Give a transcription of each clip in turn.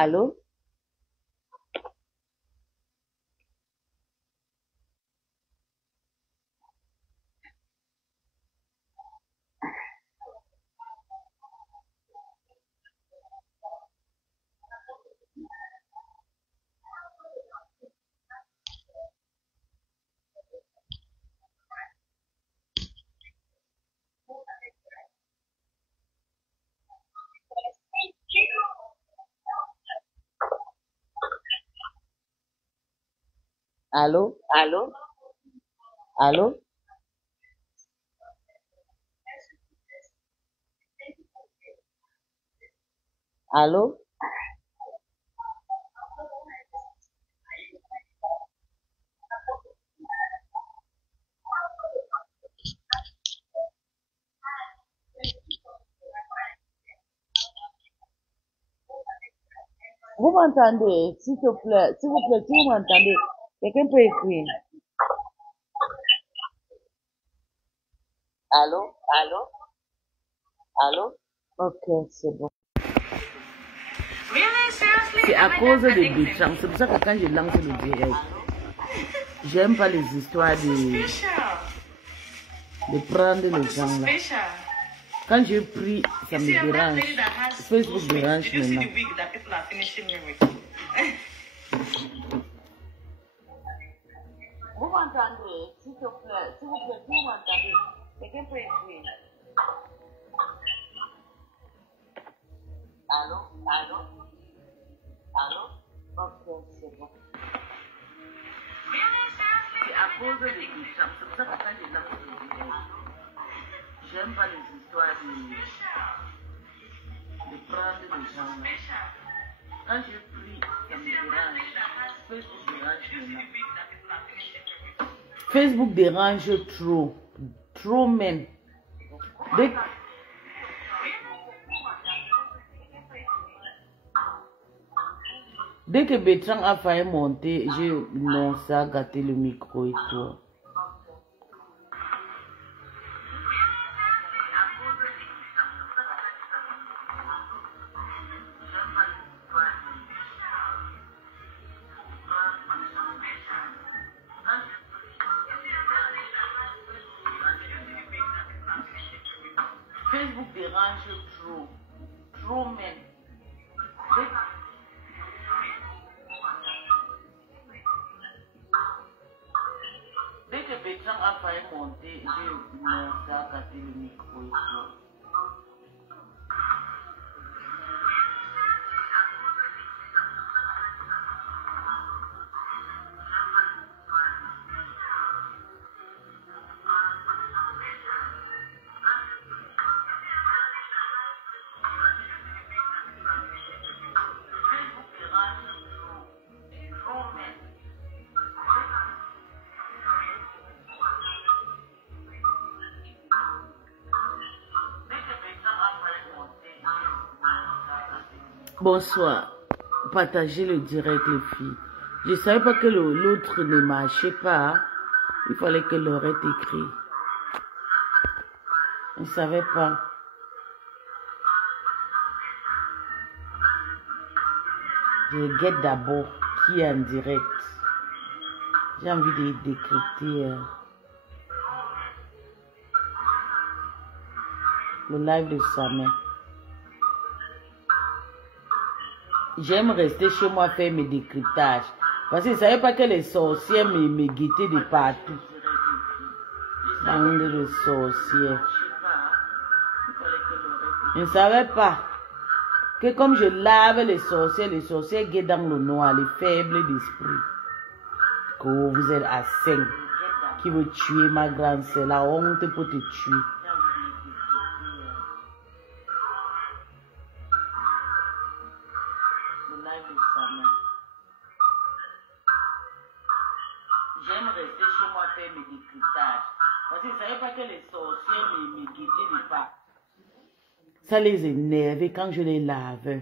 Allô? Allô? Allô? Allô? Allô? Vous m'entendez? S'il te plaît, s'il vous plaît, si vous m'entendez, quelqu'un peut écrire. Allô? Allô? Allô? Ok, c'est bon. Really? Seriously? C'est à My cause dad, I des think so. bétrams. C'est pour ça que quand je lance le direct, j'aime pas les histoires Suspicious. de prendre les What's gens là. suspicious? Quand je prie, ça You me see, I'm that dérange. lady that has Facebook those wigs. dérange Did you see maintenant. the wig that people are finishing me with? Vous m'entendez? S'il te plaît, si vous m'entendez, quelqu'un peut écrire. Allô? Allô? Allô? Ok, c'est bon. Really? Seriously? C'est à cause des bétrams. C'est pour ça que quand je lance le direct, j'aime pas les histoires de prendre les gens là. Quand je prie, ça me dérange. Facebook dérange maintenant. Facebook dérange trop. Trop même. Dès, dès que Bertrand a failli monter, non, ça a gâté le micro et tout. Facebook dérange trop. Trop même. Dès que Bertrand a failli monter, non, ça a gâté le micro et tout. Bonsoir. Partagez le direct, les filles. Je ne savais pas que l'autre ne marchait pas. Il fallait que Laurette écrit. Je ne savais pas. Je regarde d'abord qui est en direct. J'ai envie de décrypter le live de sa mère. J'aime rester chez moi faire mes décryptages. Parce que je ne savais pas que les sorcières me guettaient de partout. Bande de sorcières. Je ne savais pas que comme je lave les sorcières guettent dans le noir, les faibles d'esprit. Que vous êtes à 5 qui veut tuer ma grande sœur. La honte pour te tuer. J'aime rester chez moi faire mes décryptages. Parce que je ne savais pas que les sorcières me guettaient de pas. Ça les énervait quand je les lave.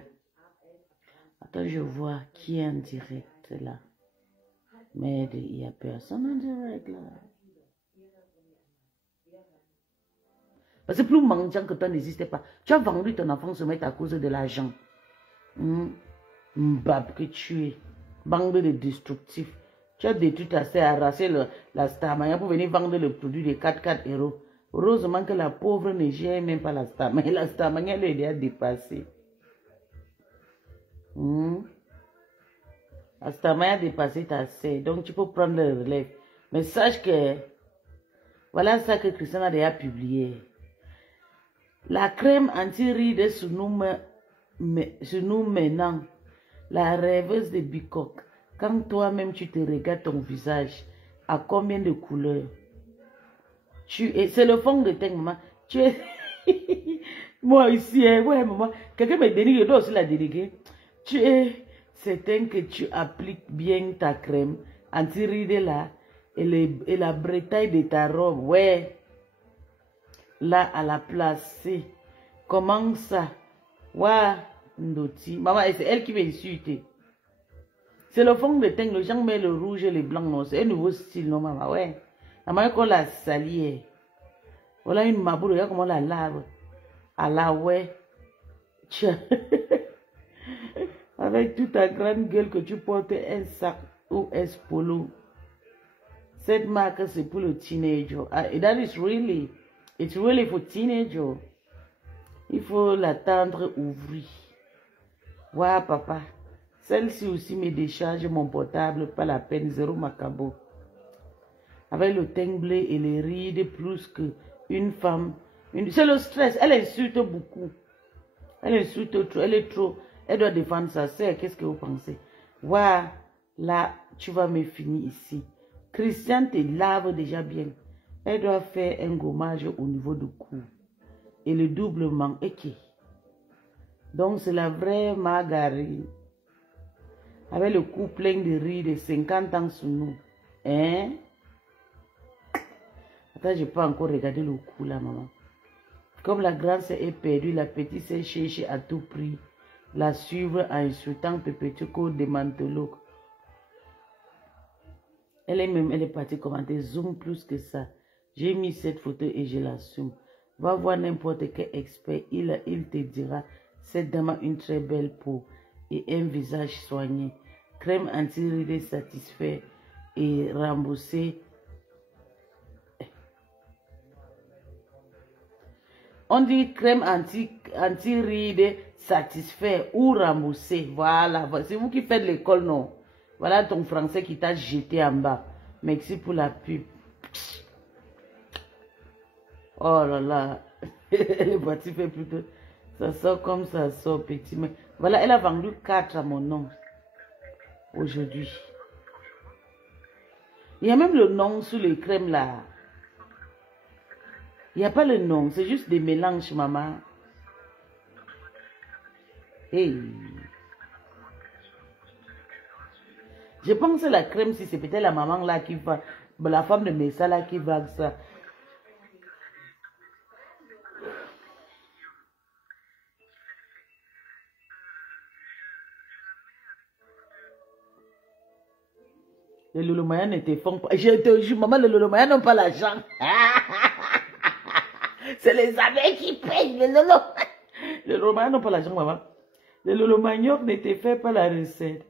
Attends, je vois qui est en direct là. Mais il n'y a personne en direct là. Parce que plus mendiant que toi n'existait pas. Tu as vendu ton enfant se mettre à cause de l'argent. Mbab que tu es. Bande de destructifs. Tu as détruit ta sœur, arraché la Starmania pour venir vendre le produit de 4 euros. Heureusement que la pauvre ne gère même pas la Starmania. La Starmania elle est déjà dépassée. La Starmania a dépassé ta sœur. Donc tu peux prendre le relève. Mais sache que voilà ça que Christian a déjà publié. La crème anti-rides sur nous maintenant. La rêveuse de Bicoque. Quand toi-même tu te regardes ton visage, à combien de couleurs? C'est le fond de teint, maman. Tu es... Moi ici, hein, ouais, maman. Quelqu'un m'a dénigré, je dois aussi la dénigrer. Tu es certain que tu appliques bien ta crème anti-rides là et la bretaille de ta robe, ouais. Là, à la place, comment ça? Ouais, Ndoti. Maman, c'est elle qui m'a insulté. C'est le fond de teint, les gens mettent le rouge et le blanc, non. C'est un nouveau style, non, maman, ouais. Maman, quand la salière. Voilà une maboule, regarde comment la lave. À la ouais. Avec toute ta grande gueule que tu portes un sac ou un polo. Cette marque, c'est pour le teenager. That is really, it's really for teenager. Il faut l'attendre ouvrir. Ouais, papa. Celle-ci aussi me décharge mon portable, pas la peine, 0 macabo. Avec le teint bleu et les rides plus qu'une femme. C'est le stress, elle insulte beaucoup. Elle insulte trop, elle est trop. Elle doit défendre sa sœur, qu'est-ce que vous pensez? Ouais, là, tu vas me finir ici. Christian te lave déjà bien. Elle doit faire un gommage au niveau du cou. Et le doublement, ok. Donc c'est la vraie Marguerite. Avec le cou plein de rides de 50 ans sur nous. Hein? Attends, je peux encore regarder le cou là, maman. Comme la grande sœur est perdue, la petite sœur cherche à tout prix la suivre en insultant Pepetiko de Mantelo. Elle est partie commenter zoom plus que ça. J'ai mis cette photo et je l'assume. Va voir n'importe quel expert, il te dira cette dame a une très belle peau et un visage soigné. Crème anti-rides satisfait et remboursé. On dit crème anti-rides satisfait ou remboursé. Voilà, c'est vous qui faites l'école, non? Voilà ton français qui t'a jeté en bas. Merci pour la pub. Oh là là. Elle est partie faire plutôt. Ça sort comme ça sort petit. Mais voilà, elle a vendu 4 à mon nom. Aujourd'hui. Il y a même le nom sous les crèmes là. Il n'y a pas le nom. C'est juste des mélanges, maman. Hey. Je pense que la crème, si c'est peut-être la maman là qui va, la femme de Messa là qui va ça. Les Lolomaya ne te font pas. Je te jure, maman, les Lolomaya n'ont pas l'argent. C'est les amis qui payent les Lolomaya. Les Lolomaya n'ont pas l'argent, maman. Les Lolomaya ne te fait pas la recette.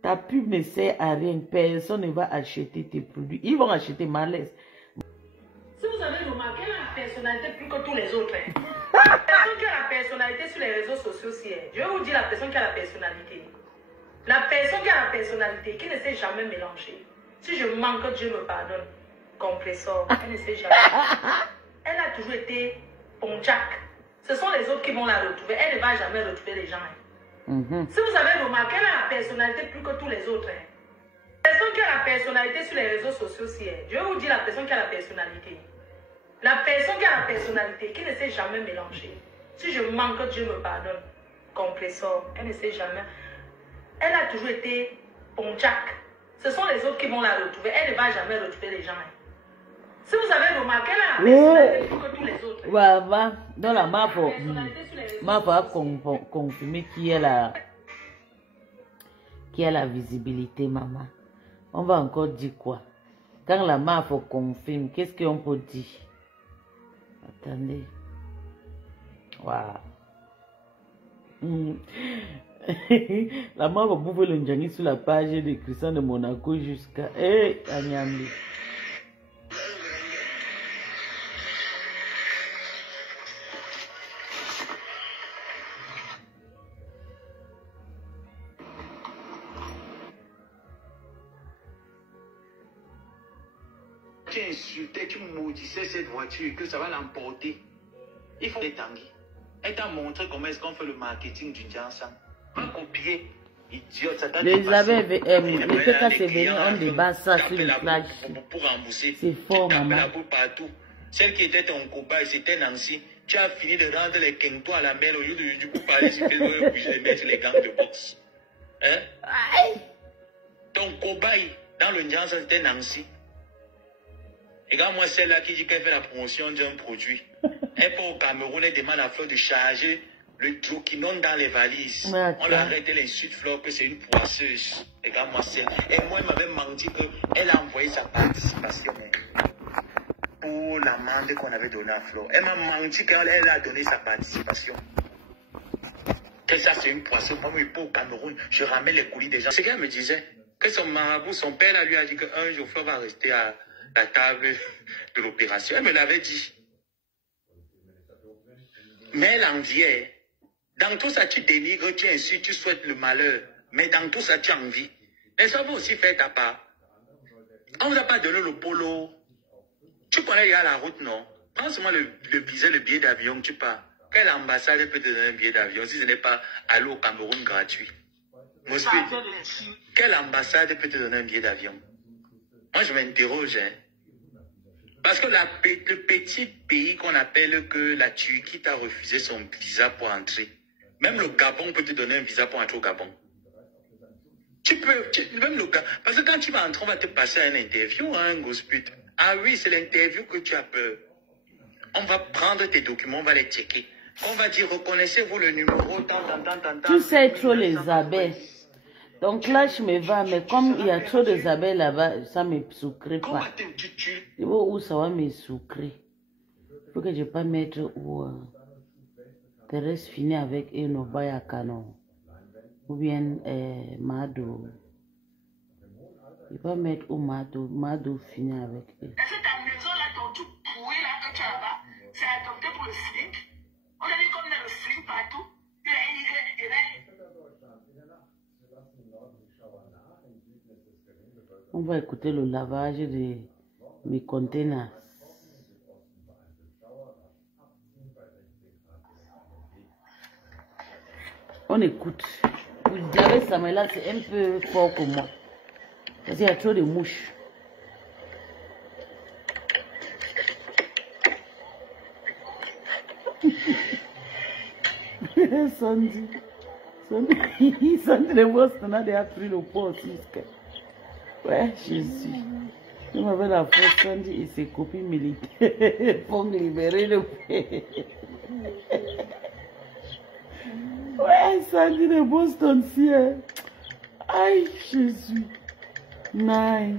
Ta pub ne sert à rien. Personne ne va acheter tes produits. Ils vont acheter malaise. Si vous avez remarqué, elle a la personnalité plus que tous les autres. La personne qui a la personnalité sur les réseaux sociaux, c'est. Je vais vous dire la personne qui a la personnalité. La personne qui a la personnalité, qui ne s'est jamais mélangée. Si je manque, Dieu me pardonne. Compressor, elle ne sait jamais. Elle a toujours été ponchak. Ce sont les autres qui vont la retrouver. Elle ne va jamais retrouver les gens. Si vous avez remarqué, elle a la personnalité plus que tous les autres. La personne qui a la personnalité sur les réseaux sociaux, c'est. Je vais vous dire la personne qui a la personnalité. La personne qui a la personnalité, qui ne s'est jamais mélangée. Si je manque, Dieu me pardonne. Compressor, elle ne sait jamais. Elle a toujours été ponchak. Ce sont les autres qui vont la retrouver. Elle ne va jamais retrouver les gens. Si vous avez remarqué, elle a la personnalité plus que tous les autres. Va. Dans la map, va confirmer qui est la visibilité, maman. On va encore dire quoi? Quand la map confirme, qu'est-ce qu'on peut dire? Attendez. Waouh. La maman va bouffer le Ndjangi sur la page de Christian de Monaco jusqu'à... Eh, Agnambi. Tu insultais, tu maudissais cette voiture, que ça va l'emporter. Il faut les tanguer. Elle t'a montré comment est-ce qu'on fait le marketing du Jansan. Va copier. Idiot, ça t'a les PK Sévérine ont des bases ça sur le flash. Pour rembourser. C'est fort, maman. La boule partout. Celle qui était ton cobaye, c'était Nancy. Tu as fini de rendre les quintos à la main au lieu de du coup parler sur Facebook et puis de mettre les gants de boxe. Hein? Aïe. Ton cobaye dans le Jansan, c'était Nancy. Regarde-moi celle-là qui dit qu'elle fait la promotion d'un produit. Elle part au Cameroun, elle demande à Fleur de charger le troquinone dans les valises. On l'a arrêté, elle insulte Fleur que c'est une poisseuse. Regarde-moi celle. Et moi, elle m'avait menti qu'elle a envoyé sa participation pour l'amende qu'on avait donnée à Fleur. Elle m'a menti qu'elle a donné sa participation. Que ça, c'est une poisseuse. Moi, je pars au Cameroun, je ramène les colis des gens. C'est qu'elle me disait que son marabout, son père, là, lui a dit qu'un jour, Fleur va rester à la table de l'opération. Elle me l'avait dit. Mais elle en vient. Dans tout ça, tu dénigres, tu insultes, tu souhaites le malheur. Mais dans tout ça, tu as envie. Mais ça va aussi faire ta part. On ne vous a pas donné le polo. Tu connais déjà la route, non? Prends seulement le billet d'avion, tu pars. Quelle ambassade peut te donner un billet d'avion si ce n'est pas aller au Cameroun gratuit? Quelle ambassade peut te donner un billet d'avion? Moi, je m'interroge, hein. Parce que le petit pays qu'on appelle que la Turquie t'a refusé son visa pour entrer. Même le Gabon peut te donner un visa pour entrer au Gabon. Même le Gabon. Parce que quand tu vas entrer, on va te passer à une interview, hein, gosput. Ah oui, c'est l'interview que tu as peur. On va prendre tes documents, on va les checker. On va dire, reconnaissez-vous le numéro, Tu sais trop les abeilles. Donc là, je me vais, mais comme il y a trop de abeilles là-bas, ça ne me sucre pas. Je vois où ça va me sucrer. Il faut que je ne pas mettre où Thérèse finit avec Enobaya Canon. Ou bien Mado. Il ne faut pas mettre où Mado finit avec eux. Est-ce que ta maison là, ton tout pourri là que tu as là-bas, c'est adopté pour le slip? On a dit qu'on a le slip partout. On va écouter le lavage de mes containers. On écoute. Vous laver ça, mais là, c'est un peu fort pour moi. Parce qu'il y a trop de mouches. Sandy le Boston a déjà pris le pot aussi. Ouais, Jésus. Je m'appelle la force Sandy et ses copines militaires pour libérer le pays. Ouais, Sandy le Boston, si. Aïe, Jésus. Naï.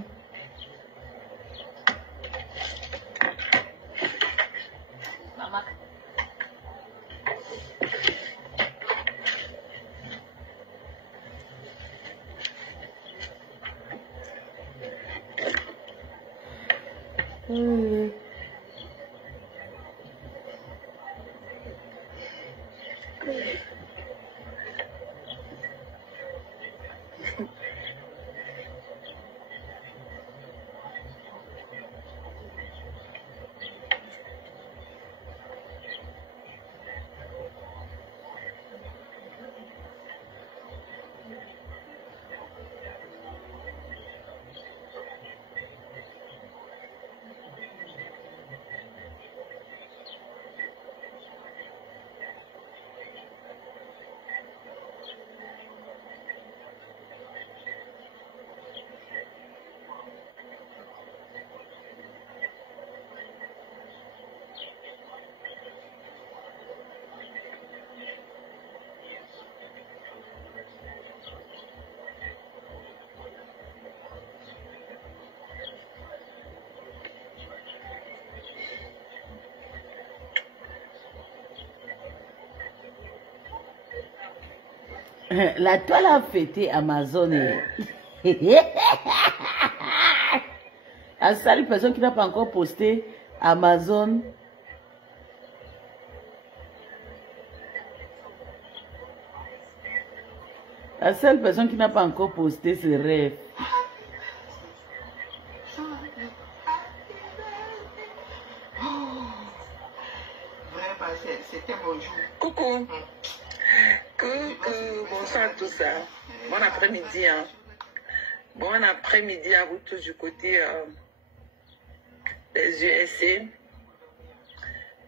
La toile a fêté Amazon. La seule personne qui n'a pas encore posté Amazon. La seule personne qui n'a pas encore posté ses rêves. C'était bonjour. Coucou. Coucou. Bonsoir à tous. Bon après-midi. Hein. Bon après-midi à vous tous du côté des USA.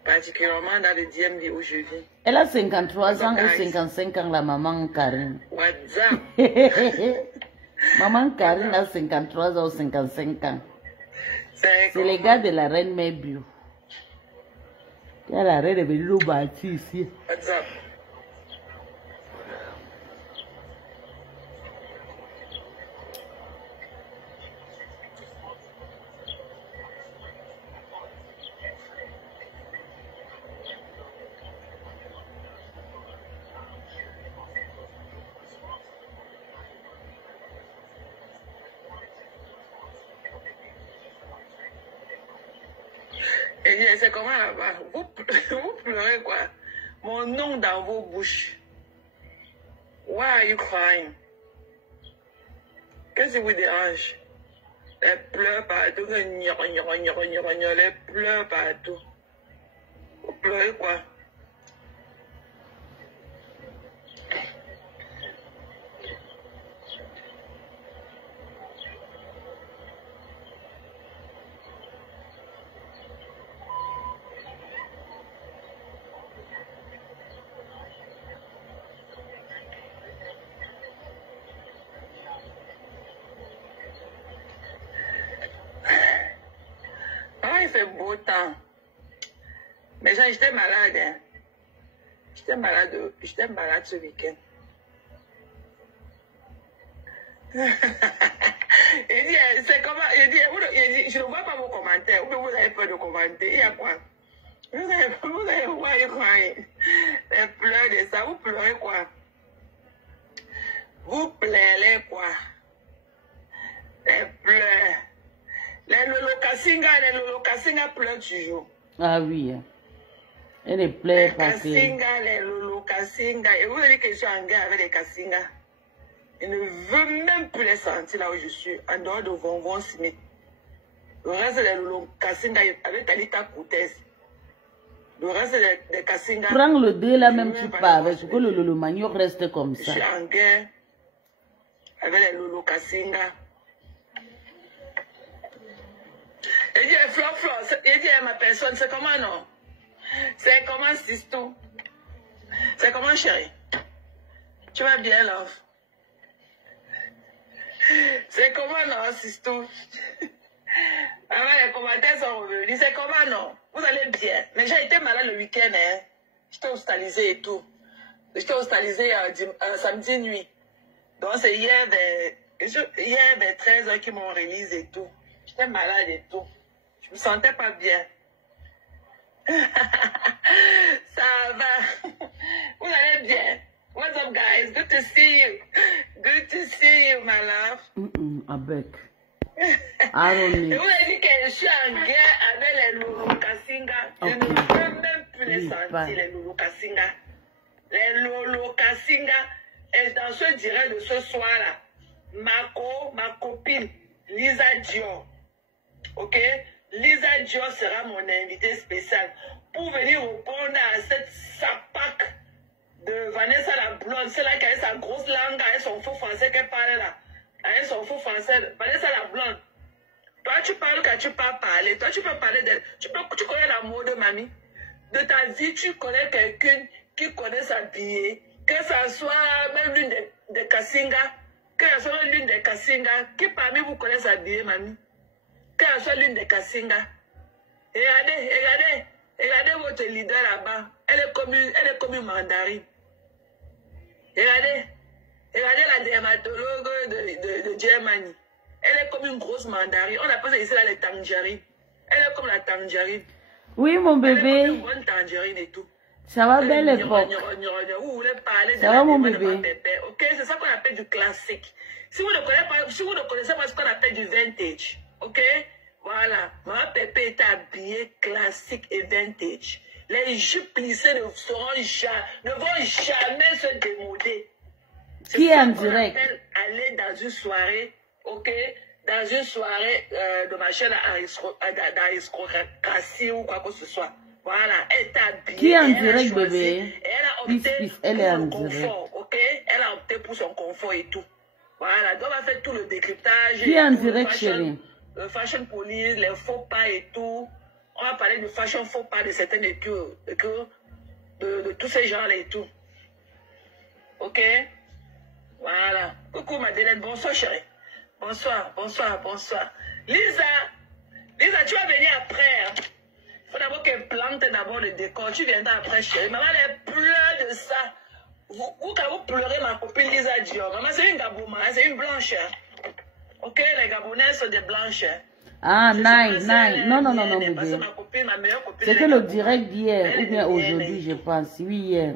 Particulièrement dans le DMV où je vis. Elle a 53 ans ou 55 ans, la maman Karine. WhatsApp. Maman Karine a 53 ans ou 55 ans. C'est les gars de la reine Mébio. Il y a la reine de Bello Bati ici. WhatsApp. Et c'est comment là-bas? Vous pleurez quoi? Mon nom dans vos bouches. Why are you crying? Qu'est-ce qui vous dérange? Les pleurs partout, les pleurs partout. Vous pleurez quoi? Il fait beau temps. Mais j'étais malade. Hein. J'étais malade ce week-end. Il dit, c'est comment? Il dit, je ne vois pas vos commentaires. Ou vous avez peur de commenter. Il y a quoi? Vous avez quoi? Les pleurs de ça. Vous pleurez quoi? Vous pleurez quoi? Les pleurs. Les Lolo Kassinga pleurent toujours. Ah oui. Elle ne pleure pas. Les Lolo Kassinga. Et vous avez dit que je suis en guerre avec les Kassinga. Je ne veux même plus les sentir là où je suis, en dehors de Vongon Smith. Le reste des Lolo Kassinga avec Talita Koutes. Le reste des Kassinga. Prends le dé là même, tu parles. Parce que le Lolo Manioc reste comme ça. Je suis en guerre avec les Lolo Kassinga. Il dit, Flo, il dit à ma personne, c'est comment non? C'est comment, Sisto? C'est comment, chérie? Tu vas bien, love? C'est comment non, Sisto? Alors, les commentaires sont revenus. C'est comment non? Vous allez bien. Mais j'ai été malade le week-end, hein? J'étais hospitalisée et tout. J'étais hospitalisée samedi nuit. Donc, c'est hier vers 13h qu'ils m'ont release et tout. J'étais malade et tout. Je me sentais pas bien. Ça va. Vous allez bien. What's up, guys? Good to see you. Good to see you, my love. Avec. I don't need. Vous avez dit que je suis en guerre avec les Lolo Kassinga. Je ne peux même plus les sentir, les Lolo Kassinga. Les Lolo Kassinga. Et dans ce direct de ce soir-là, ma copine, Lisa Dior, ok? Lisa Dior sera mon invitée spéciale pour venir répondre à cette sapac de Vanessa la blonde, celle-là qui a sa grosse langue, avec son faux français qu'elle parle là. Avec son faux français, Vanessa la blonde. Toi, tu parles quand tu peux parler. Toi, tu peux parler d'elle. Tu connais l'amour de mamie. De ta vie, tu connais quelqu'un qui connaît s'habiller. Que ça soit même l'une des Kassinga. Que ça soit l'une des Kassinga. Qui parmi vous connaît s'habiller, mamie? Que ça soit l'une des Kassinga. Regardez votre leader là-bas. Elle est comme une mandarine. Regardez la dermatologue de Germany. Elle est comme une grosse mandarine. On appelle ça ici là les tangerines. Elle est comme la tangerine. Oui, mon bébé. Elle est comme une bonne tangerine et tout. Ça va, belle époque. Vous voulez parler ça va, mon bébé? Ok, c'est ça qu'on appelle du classique. Si vous ne connaissez pas ce qu'on appelle du vintage, ok? Voilà, Maman Pépé est habillée classique et vintage. Les jupes plissées ne vont jamais se démoder. Qui est en direct? Aller dans une soirée, ok? Dans une soirée de machin d'aristocratie ou quoi que ce soit. Voilà, elle est habillée. Qui est en direct, bébé? Elle a opté elle est en pour son confort, ok? Elle a opté pour son confort et tout. Voilà, donc on va faire tout le décryptage. Qui est en direct, chérie? Le fashion police, les faux pas et tout. On va parler du fashion faux pas de certaines études, de tous ces gens-là et tout. Ok? Voilà. Coucou Madeleine, bonsoir chérie. Bonsoir, bonsoir, bonsoir. Lisa, tu vas venir après. Hein? Il faut d'abord qu'elle plante d'abord le décor. Tu viendras après chérie. Maman, elle pleure de ça. Quand vous pleurez, ma copine Lisa Dior. Maman, c'est une Gabouma, c'est une blanche. Ok, les Gabonais sont des blanches. Ah, nice. Non, bébé. C'était le direct d'hier, ou bien aujourd'hui, je pense. Oui, hier.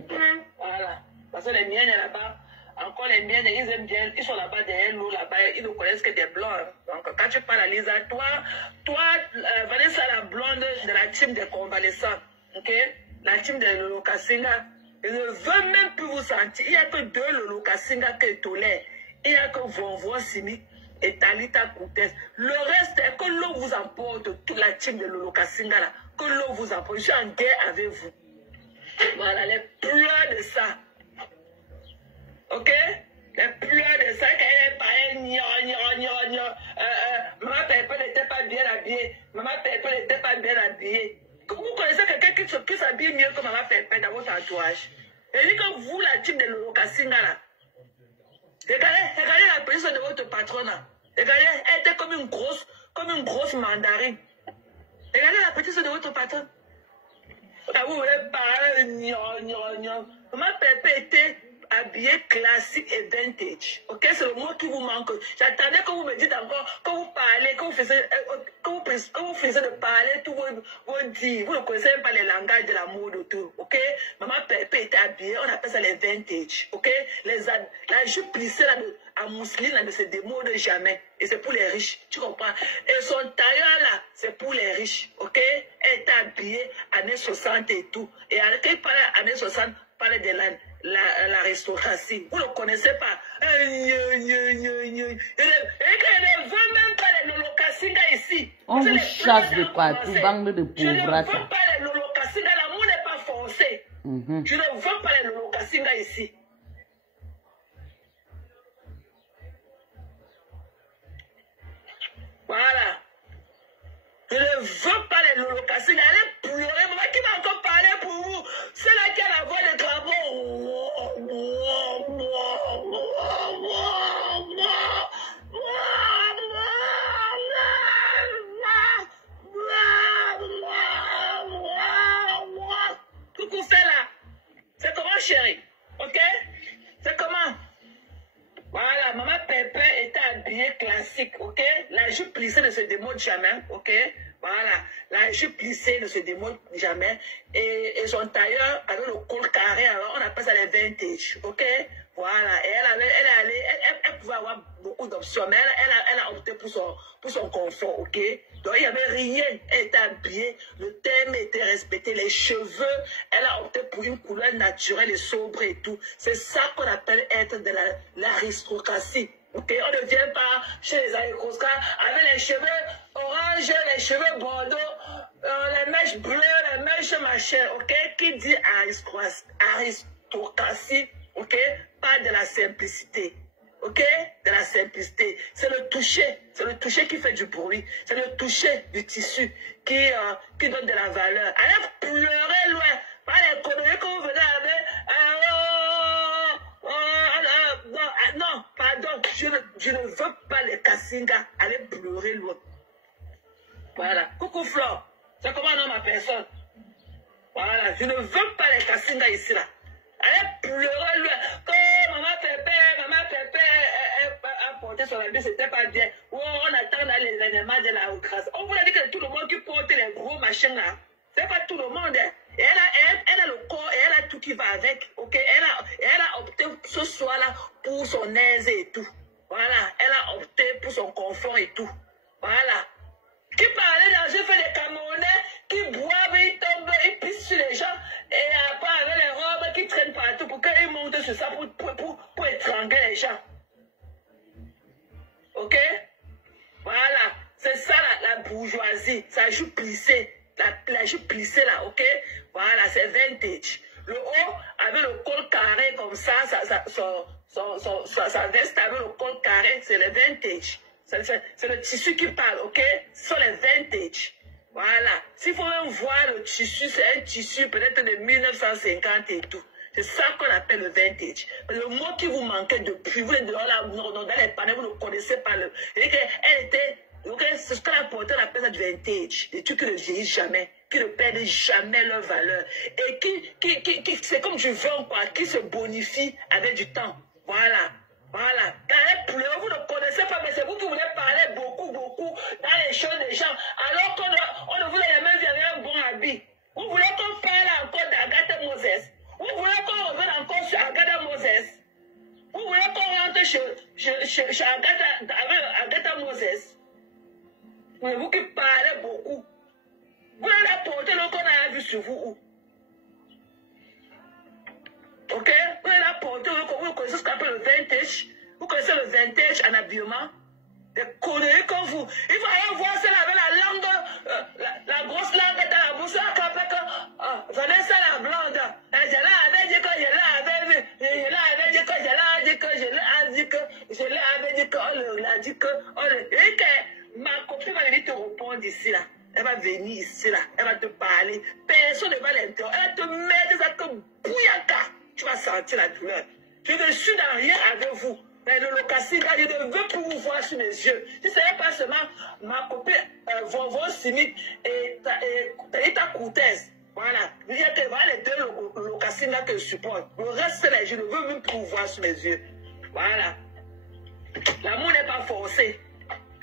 Voilà. Parce que les miennes là-bas, encore les miennes, ils aiment bien, ils sont là-bas derrière nous, là-bas, ils ne connaissent que des blancs. Hein. Donc, quand tu parles à Lisa, toi, Vanessa, la blonde de la team des convalescents, ok? La team de Lolo Kassinga, je ne veux même plus vous sentir. Il n'y a que 2 Lolo Kassinga que tolère. Il n'y a que Vonvo Simi et Talita Koutes. Le reste est que l'eau vous emporte, toute la team de Lolo Kassinga là, que l'eau vous emporte. Je suis en guerre avec vous. Voilà, les pleurs de ça. Ok? Les pleurs de ça, qu'elle est pareille, Maman Pépé n'était pas bien habillée. Maman Pépé n'était pas bien habillée. Vous connaissez quelqu'un qui s'habille mieux que Maman Pépé dans votre entourage? Et dit que vous, la team de Lolo Kassinga là, regardez la personne de votre patronne. Regardez, elle était comme une grosse mandarine. Regardez la petite de votre patronne. Vous voulez parler, Maman Pépé était habillée classique et vintage. Ok, c'est le mot qui vous manque. J'attendais que vous me dites encore, que vous parlez, que vous faisiez de parler tous vos dits. Vous ne connaissez même pas les langages de la mode autour. Ok, Maman Pépé était habillée, on appelle ça les vintage. Ok, la jupe plissée là, à mousseline là, ne se démode jamais. Et c'est pour les riches, tu comprends? Et son tailleur là, c'est pour les riches. Ok, elle était habillée années 60 et tout. Et quand il parlait années 60, parlait de l'aristocratie. Vous ne connaissez pas. Et ne veut même pas les Lolo Kassinga ici. On vous chasse de partout, bande de pauvres. Je ne veux pas les Lolo Kassinga, l'amour n'est pas forcé. Je ne veux pas les Lolo Kassinga ici. Voilà. Je ne veux pas les Lolo Kassinga. Allez pleurer. Maman, qui va encore parler pour vous? C'est là qui a la voix de claveau. Coucou, c'est là. C'est comment, chérie? Ok? C'est comment? Voilà, Maman Pépé était habillée classique, ok? La jupe plissée ne se démode jamais, ok? Voilà, la jupe plissée ne se démode jamais. Et son tailleur avait le col carré, alors on appelle ça les vintage, ok? Voilà, et elle pouvait avoir beaucoup d'options, mais elle a opté pour son confort, ok? Donc il n'y avait rien, elle était habillée, le thème était respecté, les cheveux, elle a opté pour une couleur naturelle et sobre et tout. C'est ça qu'on appelle être de l'aristocratie. Ok, on ne vient pas chez les aristocrates avec les cheveux orange, les cheveux bordeaux, les mèches bleues, les mèches machin, ok? Qui dit aristocratie, ok? Pas de la simplicité. Ok? De la simplicité. C'est le toucher. C'est le toucher qui fait du bruit. C'est le toucher du tissu qui donne de la valeur. Allez pleurer loin. Pas les conneries que vous venez avec. Non, pardon. Je ne veux pas les Kassinga. Allez pleurer loin. Voilà. Coucou Flore. C'est comment non ma personne? Voilà. Je ne veux pas les Kassinga ici là. Allez pleurer loin. Quand Maman Pépé a porté son habit, c'était pas bien. Oh, on attend dans les éléments de la grâce. On vous a dit que tout le monde qui porte les gros machins là, c'est pas tout le monde. Hein. Et elle a a le corps et elle a tout qui va avec. Ok, elle a opté ce soir-là pour son aise et tout. Voilà, elle a opté pour son confort et tout. Voilà. Qui parlait dans je fais des Camerounais qui boivent, ils tombent, ils pissent sur les gens et après avec les robes qui traînent partout pour qu'ils montent sur ça pour étrangler les gens. Ok? Voilà. C'est ça la bourgeoisie. Ça joue plissé. La jupe plissée là, ok? Voilà, c'est vintage. Le haut avec le col carré comme ça, sa veste avec le col carré, c'est le vintage. C'est le tissu qui parle, ok? Ce sont les vintage. Voilà. S'il faut même voir le tissu, c'est un tissu peut-être de 1950 et tout. C'est ça qu'on appelle le vintage. Le mot qui vous manquait depuis, vous êtes dehors là, dans les panneaux, vous ne connaissez pas le. Elle était. C'est ce qu'on a porté, on appelle ça du vintage. Des trucs qui ne vieillissent jamais, qui ne perdent jamais leur valeur. Et qui c'est comme du vin, quoi, qui se bonifie avec du temps. Voilà. Voilà. Dans les pleurs, vous ne connaissez pas, mais c'est vous qui voulez parler beaucoup dans les choses des gens. Alors qu'on ne vous a jamais vu avec un bon habit. Vous voulez qu'on parle encore d'Agatha Moses. Vous voulez qu'on revienne encore sur Agatha Moses. Vous voulez qu'on rentre chez Agatha Moses. C'est vous qui parlez beaucoup. Vous allez apporter le qu'on a vu sur vous où? Ok? Vous allez apporter le qu'on vous connaissez ce qu'on appelle le vintage. Vous connaissez le vintage en habillement? Des conneries comme vous. Il faut aller voir celle avec la langue, la grosse langue dans la bouche. Vanessa la blonde. Je l'avais dit que je l'avais vu. Je l'avais dit que je l'avais dit que je l'avais dit que je l'avais dit que on l'a dit que et que ma copine va venir te répondre ici là. Elle va venir ici là. Elle va te parler. Personne ne va l'interroger. Elle va te mettre ça comme bouillaka. Tu vas sentir la douleur. Je ne suis dans rien avec vous. Mais le Locasinga, je ne veux plus vous voir sur mes yeux. Si ce n'est pas seulement ma copine Vovon Simic et ta Coutez. Voilà. Il y a les deux Locasinga que je supporte. Le reste, je ne veux même plus vous voir sur mes yeux. Voilà. L'amour n'est pas forcé.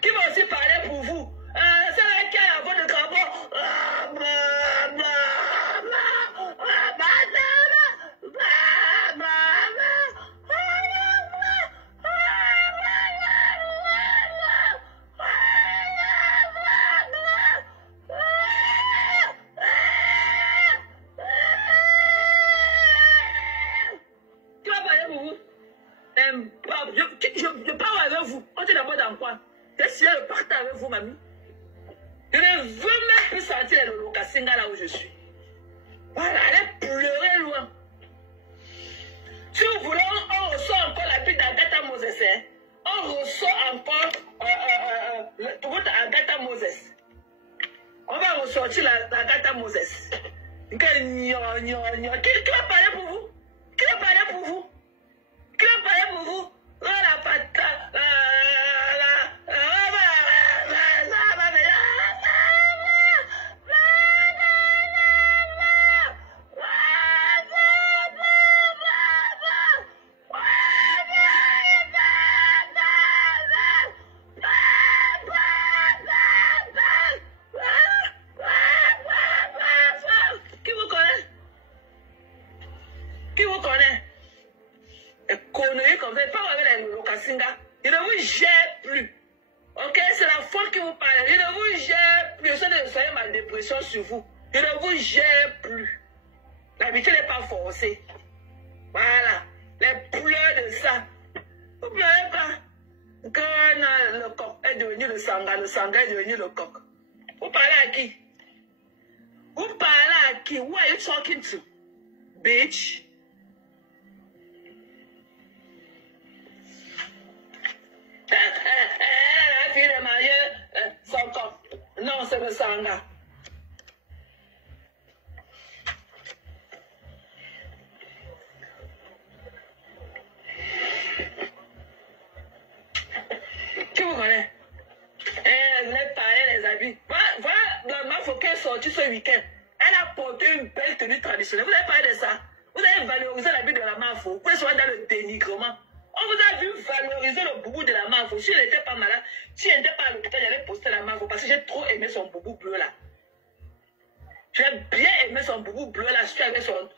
Qui va aussi parler pour vous? C'est là qui a la voix de Gabon. Je parle avec vous. On est d'abord dans quoi? Qu'est-ce que je partage avec vous, mamie? Je ne veux même plus sortir le Locasinga là où je suis. Voilà, allez pleurer loin. Si vous voulez, on ressort encore la vie d'Agatha Moses. On ressort encore votre Agatha Moses. On va ressortir l'Agatha Moses. Qui va parler pour vous? Qui va parler pour vous? Qui va parler pour vous? Qui vous connaît? Conneries comme ça, pas avec les Locasinga. Je ne vous gère plus. Ok, c'est la faute qui vous parle. Je ne vous gère plus. Je sais que vous soyez ma dépression sur vous. Je ne vous gère plus. L'habitude n'est pas forcée. Voilà. Les pleurs de ça. Vous ne pleurez pas. Quand le coq est devenu le sanga est devenu le coq. Vous parlez à qui? Vous parlez à qui? Who are you talking to? Bitch. La fille de mariée, son corps. Non, c'est le sanga. Qui vous connaît? Vous êtes parlé les habits. Voilà la meuf qui est sortie ce week-end. Elle a porté une belle tenue traditionnelle. Vous avez parlé de ça? Vous avez valorisé l'habit de la meuf. Vous pouvez soit dans le dénigrement. On vous a vu valoriser le boubou de la Mavo. Si elle n'était pas malade, si elle n'était pas à l'hôpital, j'allais poster la Mavo parce que j'ai trop aimé son boubou bleu là. J'ai bien aimé son boubou bleu là, je suis avec son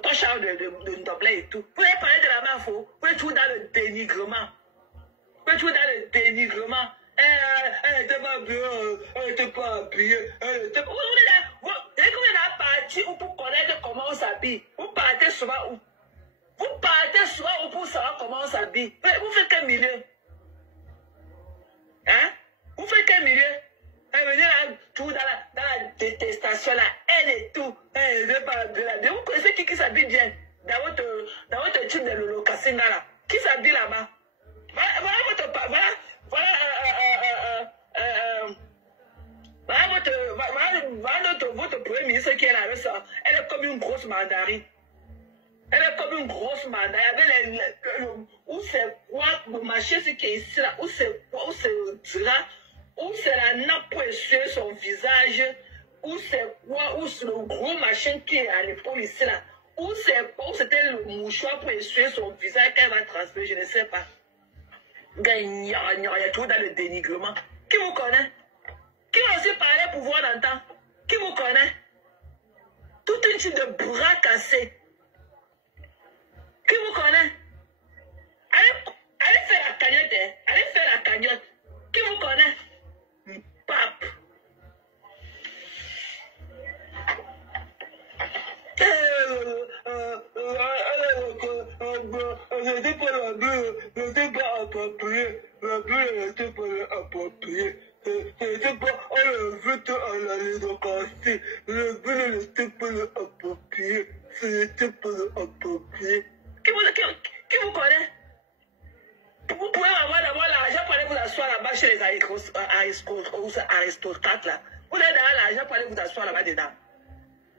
touch-out de Ndoblé et tout. Vous pouvez parler de la meuf, vous pouvez tout dans le dénigrement. Vous pouvez tout dans le dénigrement. Elle était pas bien, elle était pas habillée, elle était pas... Vous êtes parti où pour connaître comment on s'habille. Vous partez souvent où? Vous partez souvent où pour savoir comment on s'habille. Vous faites quel milieu? Hein? Vous faites quel milieu? Elle venait là, tout dans la détestation, la haine et tout. Elle n'est pas de la... Vous connaissez qui s'habille bien dans votre type de Lolo Kassinga là? Qui s'habille là-bas? Voilà votre premier ministre qui est là avec ça. Elle est comme une grosse mandarine. Elle est comme une grosse mandarine. Où c'est quoi le marché, ce qui est ici là? Où c'est quoi? Où c'est le drap? Où c'est la nappe pour essuyer son visage? Où c'est quoi? Où c'est le gros machin qui est à l'épaule ici là? Où c'est quoi? Où c'était le mouchoir pour essuyer son visage qu'elle va transmettre? Je ne sais pas. Il y a tout dans le dénigrement. Qui vous connaît? Qui va aussi parler pour voir d'antan? Qui vous connaît? Toute une type de bras cassés. Qui vous connaît? Allez faire la cagnotte, hein? Allez faire la cagnotte. Qui vous connaît? Pape. N'était pas la bulle, n'était pas approprié. La bulle n'était pas appropriée. N'était pas enlevé à la démocratie. La bulle n'était pas appropriée. Ce n'était pas approprié. Qui vous connaît? Vous pouvez avoir d'abord l'argent pour aller vous asseoir là-bas chez les aristocrates là. Vous avez d'abord l'argent pour aller vous asseoir là-bas dedans.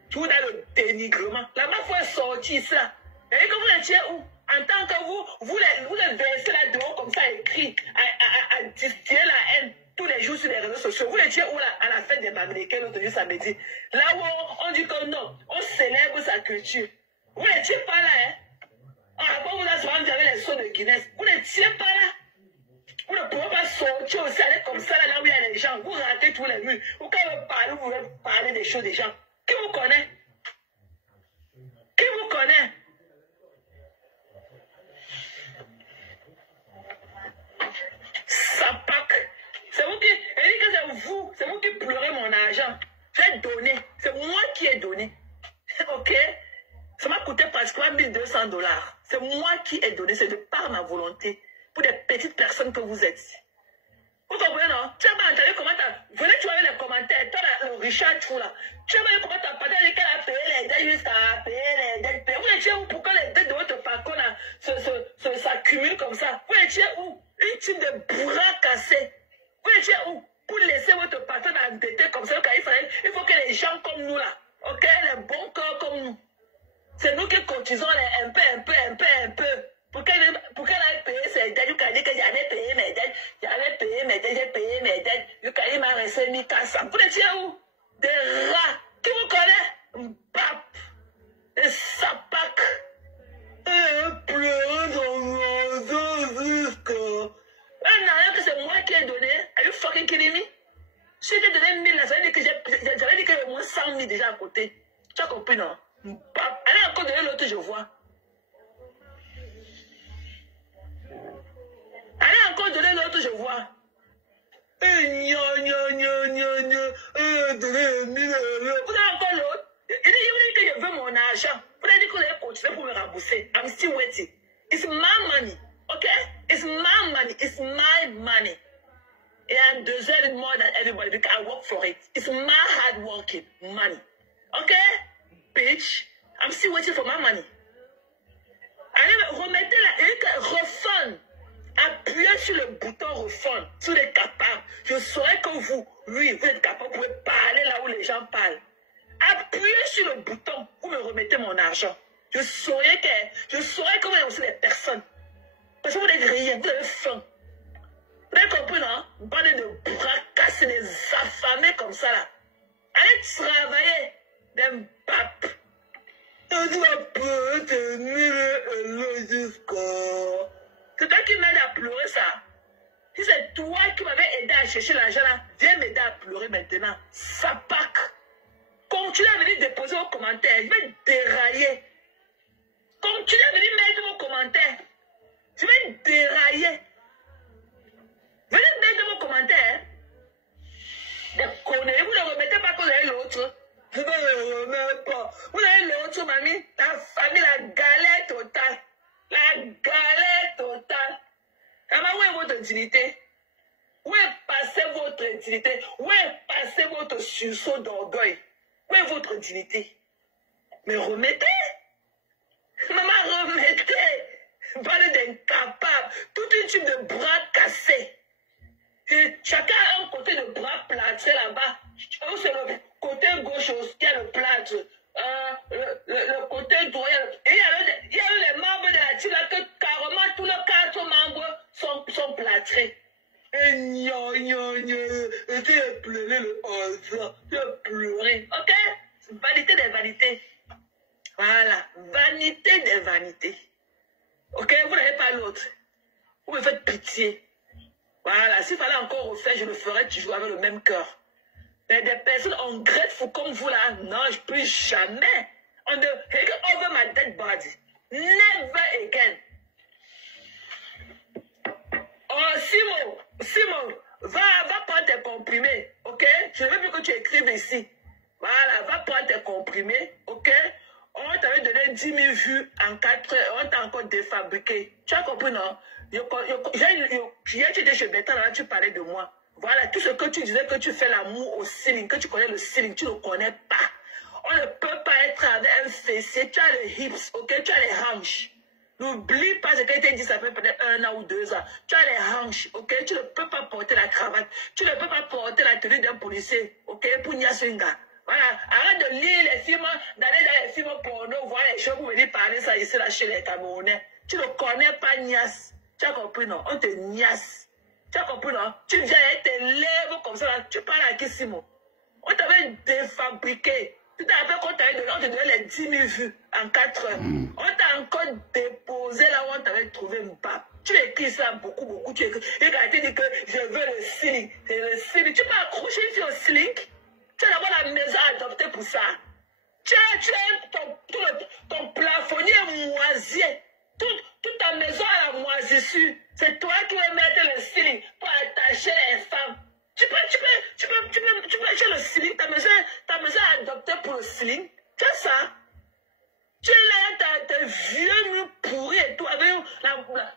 Tout dans le dénigrement. La meuf est sortie ça. Et que vous étiez où? En tant que vous les versez là-dedans comme ça écrit, à distiller la haine tous les jours sur les réseaux sociaux. Vous étiez où là? À la fête des Mamlékais l'autre jour samedi. Là où on dit que non, on célèbre sa culture. Vous n'étiez pas là, hein? Quand vous avez rendu avec les sauts de Guinness, vous n'étiez pas là. Vous ne pouvez pas sortir aussi, aller comme ça là où il y a les gens. Vous ratez tous les murs. Vous quand vous voulez parler des choses des gens. Qui vous connaît? Qui vous connaît? Sapac. C'est vous qui... Elle dit que c'est vous qui pleurez mon argent. J'ai donné. C'est moi qui ai donné. Ok? Ça m'a coûté pratiquement $1200. C'est moi qui ai donné. C'est de par ma volonté. Pour des petites personnes que vous êtes. Vous comprenez, non? Tu as pas entendu comment venez, tu vois les commentaires. Toi, le Richard Trou, là. Tu as vu comment tu as parlé qu'elle a payé les dettes jusqu'à payer les dettes. Vous étiez où? Pourquoi les dettes de votre parcours s'accumulent comme ça? Vous étiez où? Une type de bras cassé. Vous étiez où? Pour laisser votre partenaire endetté comme ça, il faut que les gens comme nous, là, ok, les bons cœurs comme nous, c'est nous qui cotisons un peu. Pour qu'elle ait payé ses dettes, il a dit que j'avais payé mes dettes, j'ai payé mes dettes, il m'a resté 1400. Vous étiez où? Des rats. Qui vous connaît? Mbap. Des sapacs. Pleurant dans mon jusqu'à... Un argent que c'est moi qui ai donné. Are you fucking kidding me? Si j'ai donné 1000, ça veut dire que j'avais dit qu'il y avait moins 100 000 déjà à côté. Tu as compris, non? Mbap. Allez encore donner l'autre, je vois. Allez encore donner l'autre, je vois. Donnez 1000 €. Vous avez encore l'autre. Il dit que je veux mon argent. Vous avez dit que vous allez continuer pour me rembourser. I'm still waiting. It's my money. Okay? It's my money. It's my money. And I deserve it more than everybody because I work for it. It's my hard working money. Okay? Bitch. I'm still waiting for my money. Allez, remettez la refund. Appuyez sur le bouton refund. Si vous êtes capable, je saurais que vous êtes capable, vous pouvez parler là où les gens parlent. Appuyez sur le bouton, vous me remettez mon argent. Je saurais que vous êtes aussi les personnes. Parce que vous n'êtes rien, vous avez faim. Vous avez compris, non? Bande de bras cassés, des affamés comme ça là. Allez travailler. Des papes. Tu vas pleurer tes 1000 € jusqu'à... C'est toi qui m'aide à pleurer ça. Si c'est toi qui m'avais aidé à chercher l'argent là, viens m'aider à pleurer maintenant. Sapac. Continuez à venir déposer vos commentaires. Je vais dérailler. Continuez à venir mettre vos commentaires. Je vais dérailler. Venez mettre vos commentaires. Des conneries, vous ne remettez pas que vous avez l'autre. Vous ne le remettez pas. Vous avez l'autre, mamie. La famille, la galère totale. La galère totale. Maman, où est votre dignité? Où est passé votre dignité? Où est passé votre sursaut d'orgueil? Où est votre dignité? Mais remettez. Maman, remettez. Parlez d'incapables. Tout un type de bras cassés. Et chacun a un côté de bras plâtré là-bas. C'est le côté gauche qui a le plâtre. Le côté droit. Et il y a les membres de la team là que carrément tous les 4 membres sont plâtrés. Et tu as pleuré le enfant. Tu as pleuré. Ok? Vanité des vanités. Voilà. Vanité des vanités. Ok? Vous n'avez pas l'autre. Vous me faites pitié. Voilà. S'il fallait encore refaire, je le ferais toujours avec le même cœur. Mais des personnes ungrateful comme vous là, non, je ne peux jamais. On the over my dead body. Never again. Oh, Simon, va prendre tes comprimés, ok? Je veux plus que tu écrives ici. Voilà, va prendre tes comprimés, ok? On t'avait donné 10 000 vues en 4 heures, on t'a encore défabriqué. Tu as compris, non? Hier, tu étais chez Bertrand, là, tu parlais de moi. Voilà, tout ce que tu disais que tu fais l'amour au ceiling, que tu connais le ceiling, tu ne le connais pas. On ne peut pas être avec un fessier, tu as les hips, ok? Tu as les hanches. N'oublie pas ce qui a été dit, ça fait peut-être 1 an ou 2 ans. Tu as les hanches, ok? Tu ne peux pas porter la cravate. Tu ne peux pas porter la tenue d'un policier, ok? Pour Nyasunga. Voilà. Arrête de lire les films, d'aller dans les films porno, voir les choses pour venir parler ça ici, là, chez les Camerounais. Tu ne connais pas Nias. Tu as compris, non? On te Nias. Tu as compris, non? Tu viens avec tes lèvres comme ça, là. Tu parles à qui, Simon? On t'avait défabriqué. Tu t'as rappelé qu'on t'avait donné, on te donnait les 10 000 vues en 4 heures. On t'a encore déposé là où on t'avait trouvé une pape. Tu écris ça beaucoup. Tu écris. Et quand tu dis que je veux le ceiling, c'est le ceiling. Tu peux accrocher ici au ceiling. Tu as d'abord la maison adoptée pour ça. Tu as ton plafonnier moisier. Toute ta maison à la moisissure. C'est toi qui vas mettre le ceiling pour attacher les femmes. Tu peux acheter le ceiling. Ta maison est adoptée pour le ceiling. Tu as ça. Tu es là, t'as vieux murs pourris et tout, avec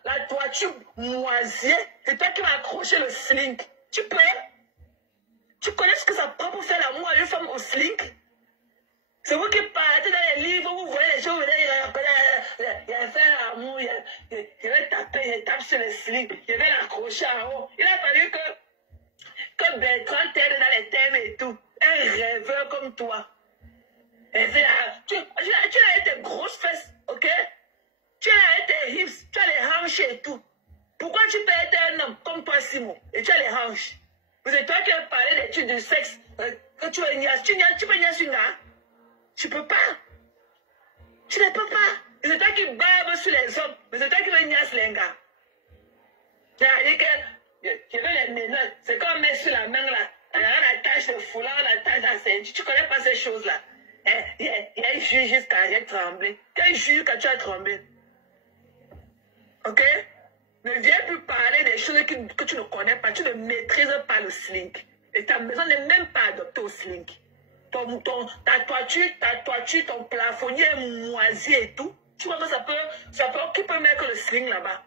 la toiture moisie. C'est toi qui vas accrocher le ceiling. Tu peux. Tu connais ce que ça prend pour faire l'amour à une femme au sling? C'est vous qui partez dans les livres, vous voyez les choses, il a fait l'amour, il va taper, il tape sur le sling, il va l'accrocher en haut. Il a fallu que Bertrand t'aide dans les thèmes et tout. Un rêveur comme toi. Et tu as tes grosses fesses, ok? Tu as tes hips, tu as les hanches et tout. Pourquoi tu peux être un homme comme toi, Simon, et tu as les hanches? C'est toi qui as parlé d'études du sexe, que tu veux niasse. Tu peux niasse une gars? Tu peux pas. Tu ne peux pas. C'est toi qui barbe sur les hommes, mais c'est toi qui veux niasse les gars. C'est-à-dire que je veux les menottes. C'est comme mettre sur la main là. On attache le foulard, on attache la ceinture. Tu connais pas ces choses-là. Il y a un juge jusqu'à j'ai tremblé. Quel juge quand tu as tremblé? Ok? Ne viens plus parler des choses que tu ne connais pas. Tu ne maîtrises pas le sling. Et ta maison n'est même pas adoptée au sling. Ta toiture, ton plafonnier est moisi et tout. Tu vois que ça peut occuper même que le sling là-bas.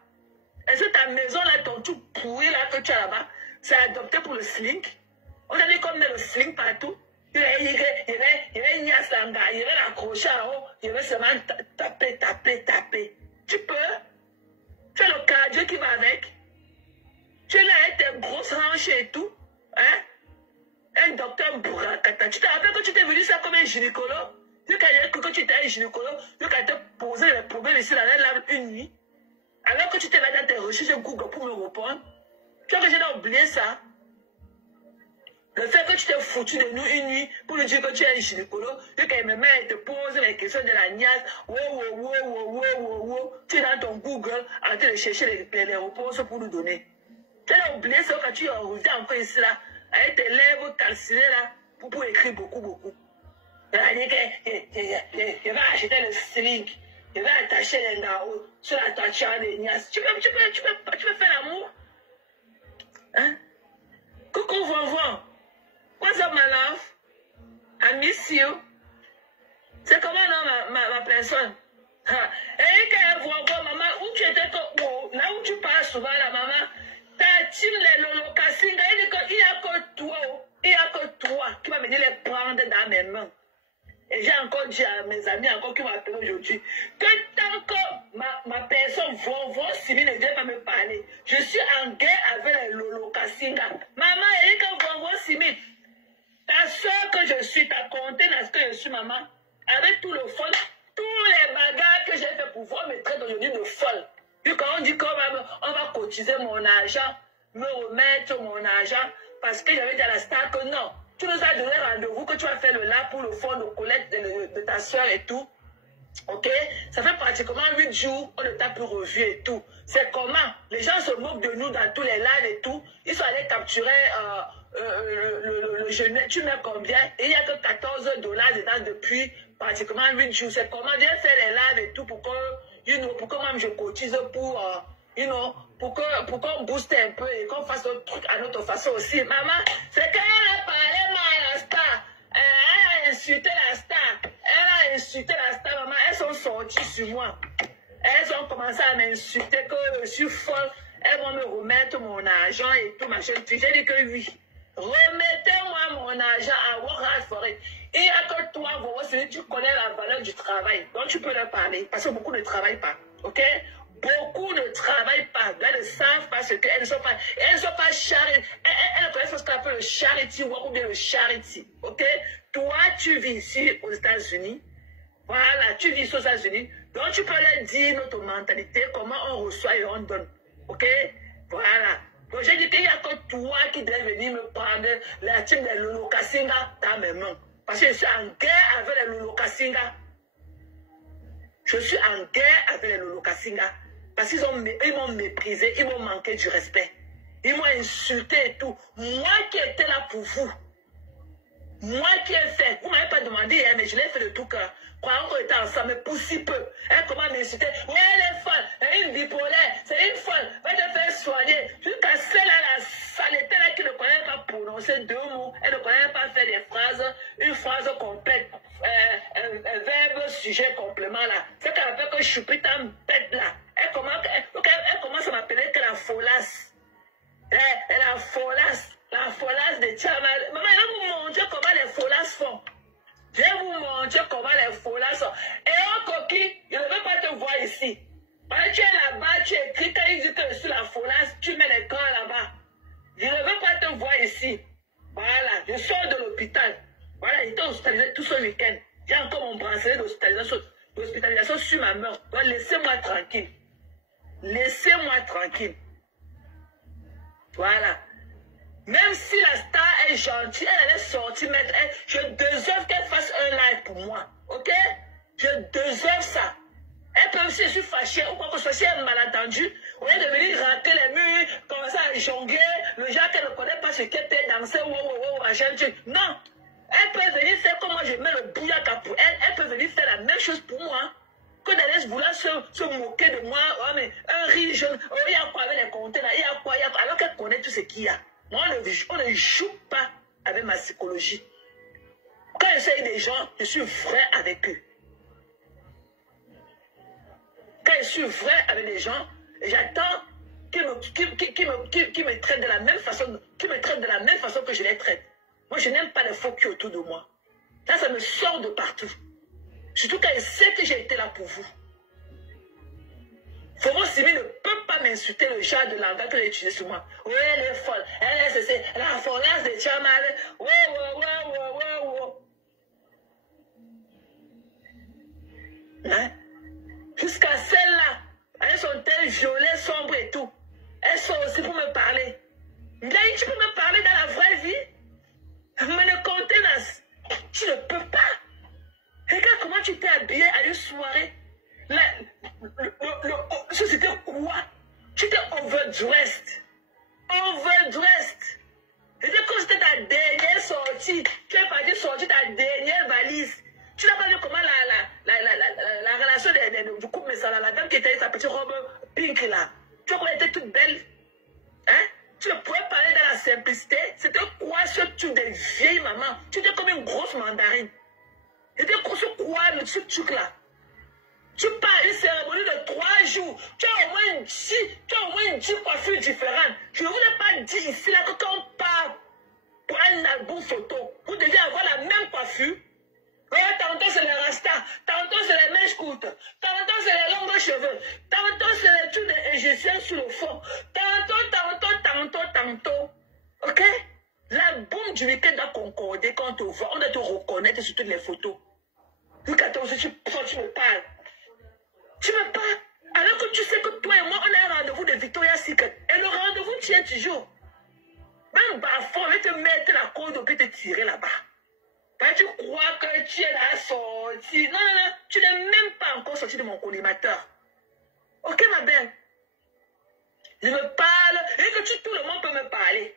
Est-ce que ta maison là, ton tout pourri là que tu as là-bas, c'est adopté pour le sling? On a dit qu'on met le sling partout. Il va niasse l'anga, il va l'accrocher en haut, il va seulement taper. Tu peux? Tu as le cardio qui va avec. Tu es là avec tes grosses hanches et tout. Hein? Un docteur Bourakata. Tu te rappelles que tu t'es venu ça comme un gynécologue? Vu que tu étais un gynécologue, vu qu'elle t'a posé les problèmes ici, là, une nuit. Alors que tu t'es là dans tes recherches Google pour me répondre. Tu vois que j'ai oublié ça. Le fait que tu t'es foutu de nous une nuit pour nous dire que tu es un gynécologue, vu qu'elle me met et te pose les questions de la niasse, tu es dans ton Google en train de chercher les réponses pour nous donner. Tu as oublié ça quand tu es encore ici là, avec tes lèvres calcinées là, pour écrire beaucoup. Elle a dit que va acheter le sling. Je vais attacher les naos sur la toiture de Nias. Tu peux faire l'amour? Hein? Coucou, Vovon. What's up, my love? I miss you. C'est comment, non, ma personne? Et quand Vovon, maman, où tu étais, là où tu parles souvent, la maman, ta team, les Lolo Kassinga, il n'y a que toi qui va venir les prendre dans mes mains. Et j'ai encore dit à mes amis encore qui m'ont appelé aujourd'hui que tant que ma personne Vovon Simi ne vient pas me parler, je suis en guerre avec les Lolo Kassinga. Maman, et quand Vovon Simi, ta soeur que je suis, ta compté dans ce que je suis, maman, avec tout le fol, tous les bagarres que j'ai fait pour voir me traiter aujourd'hui de folle. Puis quand on dit qu'on va cotiser mon argent, me remettre mon argent, parce que j'avais dit à la star que non. Tu nous as donné rendez-vous que tu vas faire le là pour le fonds de collecte de ta soeur et tout. Ok? Ça fait pratiquement 8 jours, on ne t'a plus revu et tout. C'est comment? Les gens se moquent de nous dans tous les lives et tout. Ils sont allés capturer le jeune. Tu mets combien? Et il n'y a que $14 dedans depuis pratiquement 8 jours. C'est comment? Viens faire les lives et tout pour que même je cotise pour qu'on booste un peu et qu'on fasse le truc à notre façon aussi. Maman, c'est qu'elle a parlé mal à la star. Elle a insulté la star. Maman, elles sont sorties sur moi. Elles ont commencé à m'insulter que je suis folle. Elles vont me remettre mon argent et tout, machin. J'ai dit que oui. Remettez-moi mon argent à Warhard Forêt. Il n'y a que toi, tu connais la valeur du travail. Donc tu peux leur parler. Parce que beaucoup ne travaillent pas. Ok? Beaucoup ne travaillent pas. Elles ne savent pas ce qu'elles ne sont pas. Elles ne sont pas charity. Elles ne connaissent pas ce qu'on appelle le charity work ou bien le charity. Ok? Toi, tu vis ici aux États-Unis. Voilà, tu vis aux États-Unis. Donc, tu peux leur dire notre mentalité, comment on reçoit et on donne. Ok? Voilà. Donc, j'ai dit qu'il n'y a que toi qui devais venir me prendre la team des Lolo Kassinga dans mes mains. Parce que je suis en guerre avec les Lolo Kassinga. Je suis en guerre avec les Lolo Kassinga. Parce qu'ils m'ont méprisé, ils m'ont manqué du respect. Ils m'ont insulté et tout. Moi qui étais là pour vous. Moi qui ai fait. Vous ne m'avez pas demandé, hein, mais je l'ai fait de tout cœur. Croyant qu'on était ensemble, mais pour si peu. Hein, comment m'insulter? Oui, elle est folle. Elle est une bipolaire. C'est une folle. Va te faire soigner. Jusqu'à celle-là, la saleté là qui ne connaît pas prononcer 2 mots. Elle ne connaît pas faire des phrases. Une phrase complète. Un verbe, sujet, complément là. C'est qu'elle appelle que je suis en bête là. Elle commence à m'appeler que la folasse. La folasse. La folasse de Tchamal. Maman, elle va vous montrer comment les folasses font. Je vais vous montrer comment les folasses font. Et en coquille, je ne veux pas te voir ici. Quand tu es là-bas, tu écris, quand il dit que je suis la folasse, tu mets les corps là-bas. Je ne veux pas te voir ici. Voilà, je sors de l'hôpital. Voilà, j'étais hospitalisé tout ce week-end. J'ai encore mon bracelet d'hospitalisation sur ma main. Donc laissez-moi tranquille. Laissez-moi tranquille. Voilà. Même si la star est gentille, elle allait sortir, mettre. Je déserve qu'elle fasse un live pour moi. Ok? Je déserve ça. Elle peut aussi, je suis fâchée ou quoi que ce soit, si elle est malentendue, au lieu de venir rater les murs, commencer à jongler, le genre qu'elle ne connaît pas ce qu'elle peut danser, non. Elle peut venir faire comme moi, je mets le bouillard pour elle. Elle peut venir faire la même chose pour moi. Que d'aller vouloir se moquer de moi. Oh, mais un riche, oh, il y a quoi avec les conteneurs, il y a quoi, alors qu'elle connaît tout ce qu'il y a. Moi, on ne joue pas avec ma psychologie. Quand j'essaye des gens, je suis vrai avec eux. Quand je suis vrai avec les gens, j'attends qu'ils me traitent de la même façon, que je les traite. Moi, je n'aime pas les faux qui autour de moi. Là, ça me sort de partout. Surtout quand je sais que j'ai été là pour vous. Vovon Simi ne peut pas m'insulter le genre de langage que j'ai utilisé sur moi. Oui, elle est folle. C'est la folasse de Tchamal. Ouais. Hein? Jusqu'à celle-là, elles sont telles violets, sombres et tout. Elles sont aussi pour me parler. Ngaï, tu peux me parler dans la vraie vie? Mais le contenance, tu ne peux pas. Regarde comment tu t'es habillé à une soirée. C'était quoi? Tu étais overdressed. Et quand j'étais ta dernière sortie. Tu es parti sortir ta dernière valise. Tu n'as pas vu comment la relation du couple, mais ça, la dame qui était sa petite robe pink là. Tu vois qu'elle était toute belle. Hein? Tu ne pourrais parler dans la simplicité. C'était quoi ce truc de vieille maman? Tu étais comme une grosse mandarine. C'était quoi ce truc là? Tu pars à une cérémonie de 3 jours. Tu as au moins 10 coiffures différentes. Je ne vous ai pas dit ici là que quand on part pour un album photo, vous devez avoir la même coiffure. Tantôt c'est les rastas, tantôt c'est les mèches courtes, tantôt c'est les longs cheveux, tantôt c'est les trucs d'égyptiens sur le fond, tantôt. Ok? L'album du week-end doit concorder quand on te voit, on doit te reconnaître sur toutes les photos. Vu qu'à toi aussi tu me parles. Tu me parles alors que tu sais que toi et moi on a un rendez-vous de Victoria's Secret et le rendez-vous tient toujours. Même Bafon va te mettre la corde au pied te tirer là-bas. Tu crois que tu es là sorti. Non, tu n'es même pas encore sorti de mon collimateur. Ok, ma belle? Je me parle et que tout le monde peut me parler.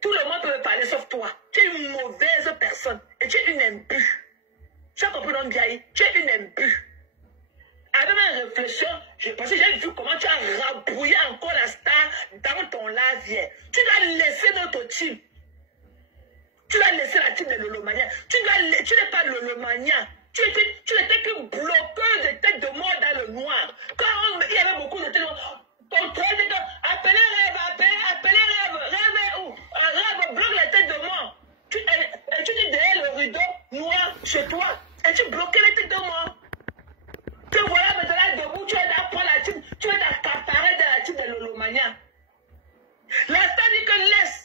Tout le monde peut me parler sauf toi. Tu es une mauvaise personne et tu es une imbue. Tu as compris, non, Biaï? Tu es une imbue. Avec ma réflexion, parce que j'ai vu comment tu as rabrouillé encore la star dans ton lavier. Tu dois laisser notre team. Tu dois laisser la team de Lolomania. Tu n'es pas Lolomania. Tu n'étais qu'une bloqueuse de tête de mort dans le noir. Quand il y avait beaucoup de têtes de mort, ton train était appelez Rêve. Rêve est où? Rêve bloque les têtes de mort. Tu dis derrière le rideau noir chez toi et tu bloquais les têtes de mort. Tu voilà maintenant debout, tu es là pour la team, tu es accaparé de la team de Lolomania. La star dit que laisse.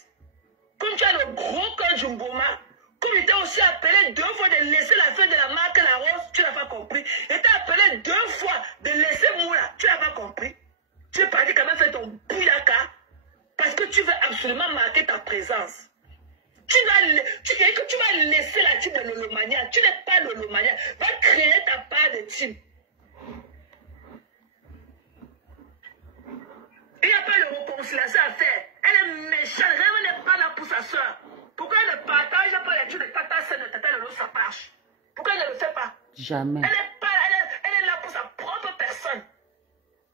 Comme tu as le gros cœur du Mboma, comme il t'a aussi appelé 2 fois de laisser la fin de la marque La Rose, tu n'as pas compris. Il t'a appelé 2 fois de laisser Moula, tu n'as pas compris. Tu es parti quand même faire ton bouyaka parce que tu veux absolument marquer ta présence. Tu vas laisser la team de Lolomania. Tu n'es pas Lolomania. Va créer ta part de team. Il n'y a pas de réconciliation à faire. Elle est méchante. Elle n'est pas là pour sa soeur. Pourquoi elle ne partage pas les trucs de Tata Sen de Tata Lolo Sapache? Pourquoi elle ne le fait pas? Jamais. Elle est là pour sa propre personne.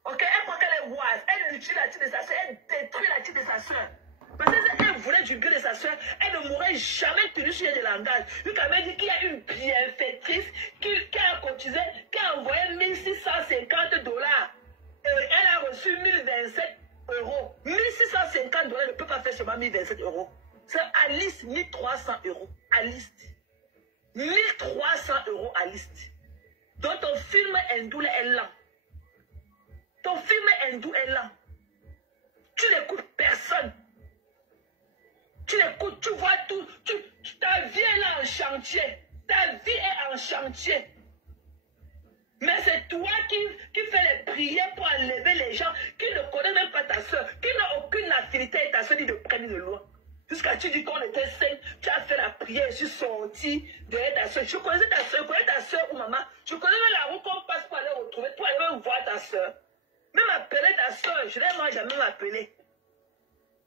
Ok? Elle croit qu'elle est wise. Elle utilise la tête de sa soeur. Elle détruit la tête de sa soeur. Parce qu'elle voulait du bien de sa soeur. Elle ne m'aurait jamais tenu sur le langage. Lui, quand même dit qu'il y a une bienfaitrice qui a cotisé, qui a envoyé $1650. Elle a reçu 1027 €. 1650 $, ne peut pas faire seulement 1027 €. C'est Alice, 1300 €. Alice. 1300 € Alice. Donc ton film hindou est lent. Ton film hindou est lent. Tu n'écoutes personne. Tu l'écoutes, tu vois tout. Ta vie est là en chantier. Ta vie est en chantier. Mais c'est toi qui fais les prières pour enlever les gens qui ne connaissent même pas ta soeur, qui n'ont aucune affinité avec ta soeur ni de près ni de loin. Jusqu'à tu dis qu'on était saint, tu as fait la prière, je suis sorti de ta soeur. Je connaissais ta soeur ou maman. Je connais même la route qu'on passe pour aller retrouver, pour aller même voir ta soeur. Même appeler ta soeur, je n'ai jamais appelé.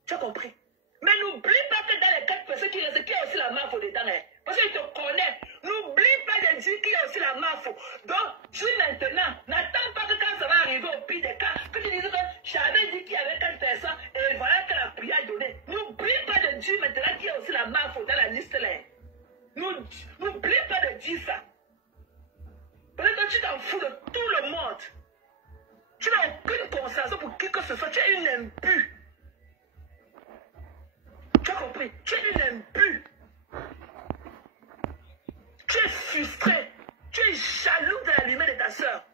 Tu as compris? Mais n'oublie pas que dans les 4 personnes qui restent, qu'il y a aussi la mafia dedans. Hein? Parce qu'il te connaît. N'oublie pas de dire qu'il y a aussi la mafia. Donc, tu maintenant, n'attends pas que quand ça va arriver au pire des cas, que tu dises que j'avais dit qu'il y avait 4 personnes et voilà que la prière donnée. N'oublie pas de dire maintenant qu'il y a aussi la mafia dans la liste là. N'oublie pas de dire ça. Parce que tu t'en fous de tout le monde. Tu n'as aucune conscience pour qui que ce soit. Tu es une impure. Tu as compris? Tu es une imbue. Tu es frustré. Tu es jaloux de la lumière de ta soeur.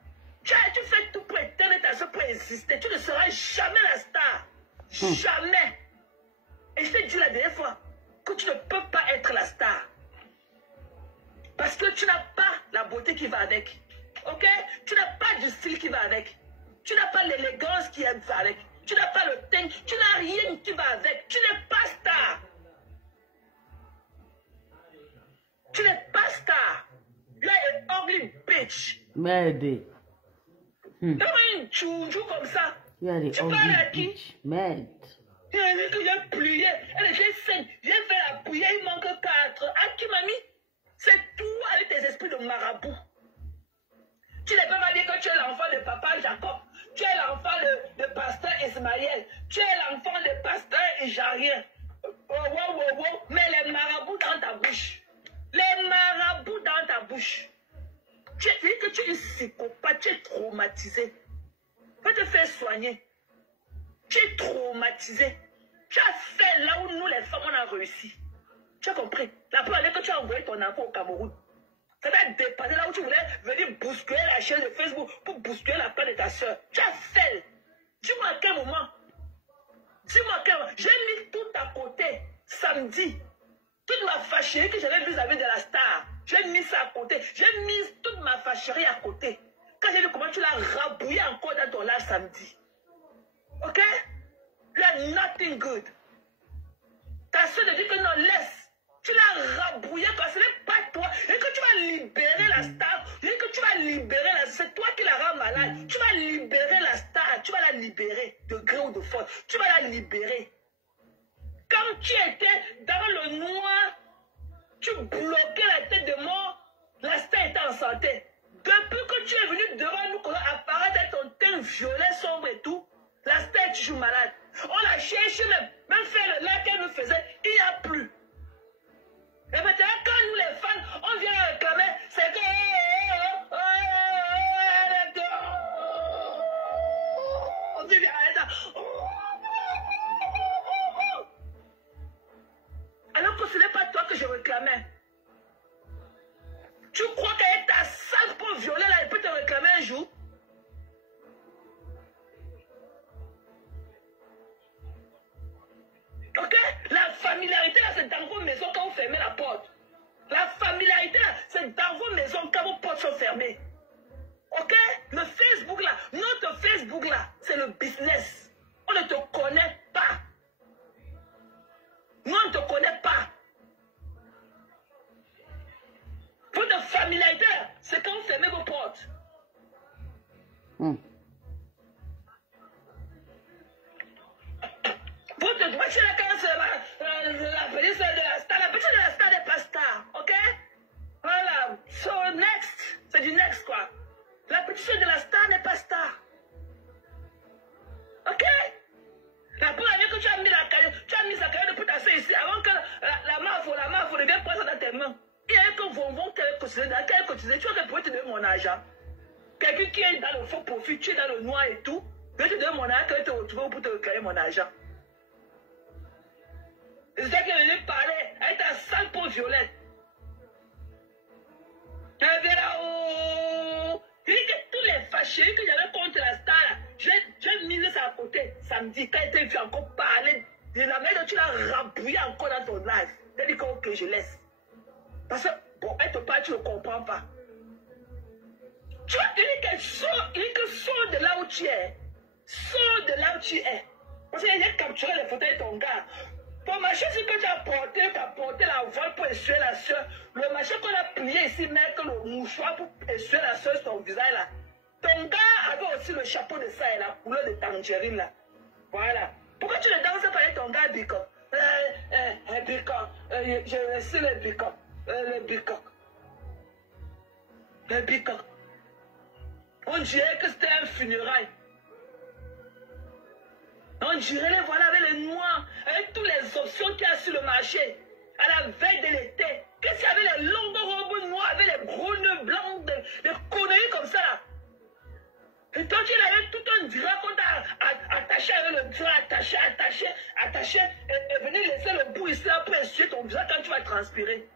Tu fais tout pour éteindre ta soeur, pour exister. Tu ne seras jamais la star. Jamais. Et je t'ai dit la dernière fois que tu ne peux pas être la star. Parce que tu n'as pas la beauté qui va avec. Ok? Tu n'as pas du style qui va avec. Tu n'as pas l'élégance qui va avec. Tu n'as pas le teint, tu n'as rien qui va avec. Tu n'es pas star. Tu n'es pas star. You are an ugly bitch. Merde. Comment une chouchou comme ça? You are the tu parles à ugly qui? bitch. Merde. Il a dit que j'ai plié. Elle était 5. J'ai fait la prière, il manque 4. Ah, qui m'a mis? C'est tout avec tes esprits de marabout. Tu ne peux pas dire que tu es l'enfant de papa Jacob. Tu es l'enfant de pasteur Ismaël. Tu es l'enfant de pasteur Ijarien. Mais les marabouts dans ta bouche. Les marabouts dans ta bouche. Tu dis que tu es une psychopathe, tu es traumatisé. Va te faire soigner. Tu es traumatisé. Tu as fait là où nous les femmes on a réussi. Tu as compris? La première fois que tu as envoyé ton enfant au Cameroun. Ça t'a dépassé là où tu voulais venir bousculer la chaîne de Facebook pour bousculer la paix de ta soeur. Tu as fait. Dis-moi à quel moment. Dis-moi à quel moment. J'ai mis tout à côté samedi. Toute ma fâcherie que j'avais vis-à-vis de la star. J'ai mis ça à côté. J'ai mis toute ma fâcherie à côté. Quand j'ai vu comment tu l'as rabouillé encore dans ton live samedi. Ok? You are nothing good. Ta soeur te dit que non, laisse. Tu l'as rabouillé quand ce n'est pas toi. Et que tu vas libérer la star. Et que tu vas libérer la... C'est toi qui la rends malade. Tu vas libérer la star. Tu vas la libérer de gré ou de force. Tu vas la libérer. Quand tu étais dans le noir, tu bloquais la tête de mort. La star était en santé. Depuis que tu es venu devant nous, apparaître avec ton teint violet, sombre et tout, la star est toujours malade. On l'a cherché même faire le lac qu'elle nous faisait, il n'y a plus. Et maintenant, quand nous les fans, on vient réclamer, c'est que... Alors que ce n'est pas toi que je réclamais. Tu crois qu'avec ta sale peau violée là, elle peut te réclamer un jour? Ok? La familiarité là, c'est dans vos maisons quand vous fermez la porte. La familiarité là, c'est dans vos maisons quand vos portes sont fermées. Ok? Le Facebook là, notre Facebook là, c'est le business. On ne te connaît pas. Nous, on ne te connaît pas. Votre familiarité là, c'est quand vous fermez vos portes. Votre petite là, quand c'est la petite de la star, la petite de la star n'est pas star, ok? Voilà. So, next. C'est du next, quoi. La petite de la star n'est pas star. Ok? La première fois que tu as mis la carrière, tu as mis sa carrière depuis ta soeur ici, avant que la mafia devienne présente dans tes mains. Il y a un que vont qu'elle cotisait, tu vois qu'elle pourrait te donner mon argent. Quelqu'un qui est dans le faux profit, tu es dans le noir et tout, je te donne mon argent, qu'elle te retrouve pour te réclamer mon argent. C'est ça qu'elle venait parler avec ta sale peau violette. Elle vient là, il dit que tous les fâcheries que j'avais contre la star, j'ai mis ça à côté samedi, quand elle était vue encore parler de la manière dont tu l'as rabouillé encore dans ton live. Elle dit que ok, je laisse. Parce que, bon, elle te parle, tu ne comprends pas. Tu vas te dire qu'elle sort, il dit que sors de là où tu es. Sors de là où tu es. Parce qu'il a capturé les photos de ton gars. Ton machin, c'est que tu as porté la voile pour essuyer la soeur. Le machin qu'on a plié ici, mettre le mouchoir pour essuyer la soeur sur ton visage là. Ton gars avait aussi le chapeau de ça et la couleur de tangerine là. Voilà. Pourquoi tu ne danses pas avec ton gars Bicop? Bicop. Je suis le Bicop. Le Bicop. Le Bicop. On dirait que c'était un funérail. On dirait les voilà avec les noirs, avec toutes les options qu'il y a sur le marché, à la veille de l'été. Qu'est-ce qu'il y avait les longues robes noires, avec les gros nœuds blancs, des conneries comme ça là. Et toi tu avais tout un drap qu'on t'a attaché avec le drap, attaché, et venir laisser le bout ici là pour essuyer ton visage quand tu vas transpirer.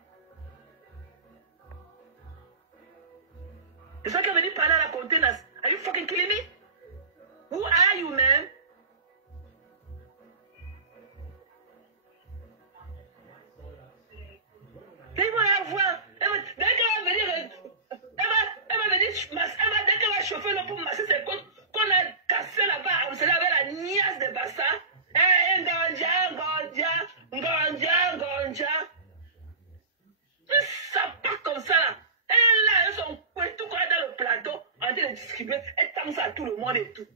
C'est ça qui est venu parler à la container. Are you fucking kidding me? Who are you, man? Elle va la voir. Dès qu'elle va venir, elle va venir, dès qu'elle va chauffer l'eau pour masser ses côtes, qu'on a cassé là-bas, on se lave la niasse de bassin. Ngondia. Ça part comme ça là. Elle là, elle son couette, tout quoi dans le plateau, en train de distribuer, elle tend ça à tout le monde et tout.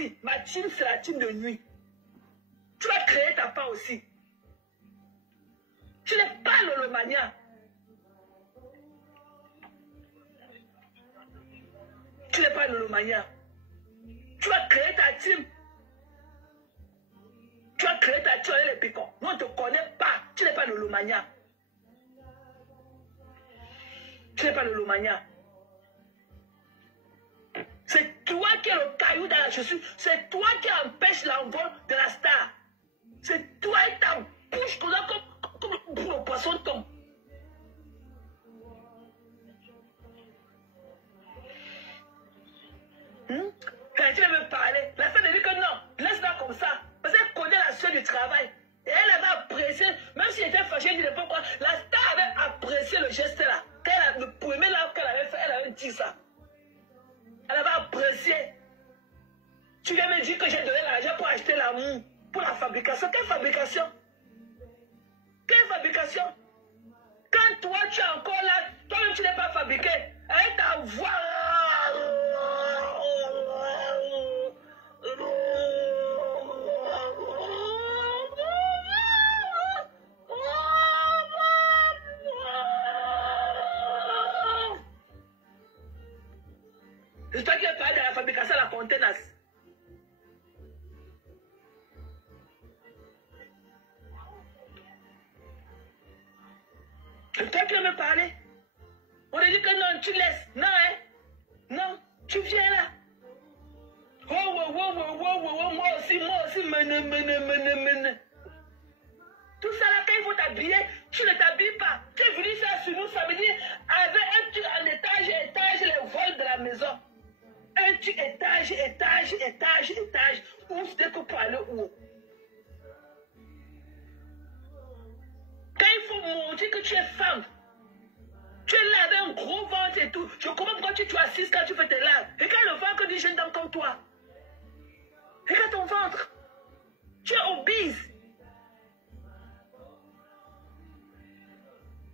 aussi. Ma team, c'est la team de nuit. Tu vas créer ta part aussi. Tu n'es pas Lolomania. Tu n'es pas Lolomania. Tu vas créer ta team. Tu vas créer ta team avec les piquants. Nous, on ne te connaît pas. Tu n'es pas Lolomania. Tu n'es pas Lolomania. C'est toi qui es le caillou dans la chaussure. C'est toi qui empêche l'envol de la star. C'est toi et ta bouche comme le poisson tombe. Quand tu veux me parler, la femme dit que non, laisse-la comme ça. Parce qu'elle connaît la suite du travail. Et elle avait apprécié, même si elle était fâchée, elle disait pourquoi. La star avait apprécié le geste là. Le premier là qu'elle avait fait, elle avait dit ça. Elle avait apprécié. Tu viens me dire que j'ai donné l'argent pour acheter l'amour, pour la fabrication. Quelle fabrication? Quelle fabrication? Quand toi tu es encore là, toi-même tu n'es pas fabriqué. Avec ta voix. C'est toi qui as parlé de la fabrication de la contenance. C'est toi qui as me parlé. On a dit que non, tu laisses. Non, hein? Non, tu viens là. Oh, moi aussi, mene. Tout ça là, quand il faut t'habiller, tu ne t'habilles pas. Tu es venu faire sur nous samedi avec un truc en étage, les vols de la maison. Un truc étage. Où c'est qu'on peut aller où? Quand il faut montrer que tu es femme, tu es là avec un gros ventre et tout. Je comprends pourquoi tu es assise quand tu fais tes larmes. Regarde le ventre du jeune homme comme toi. Regarde ton ventre. Tu es obèse.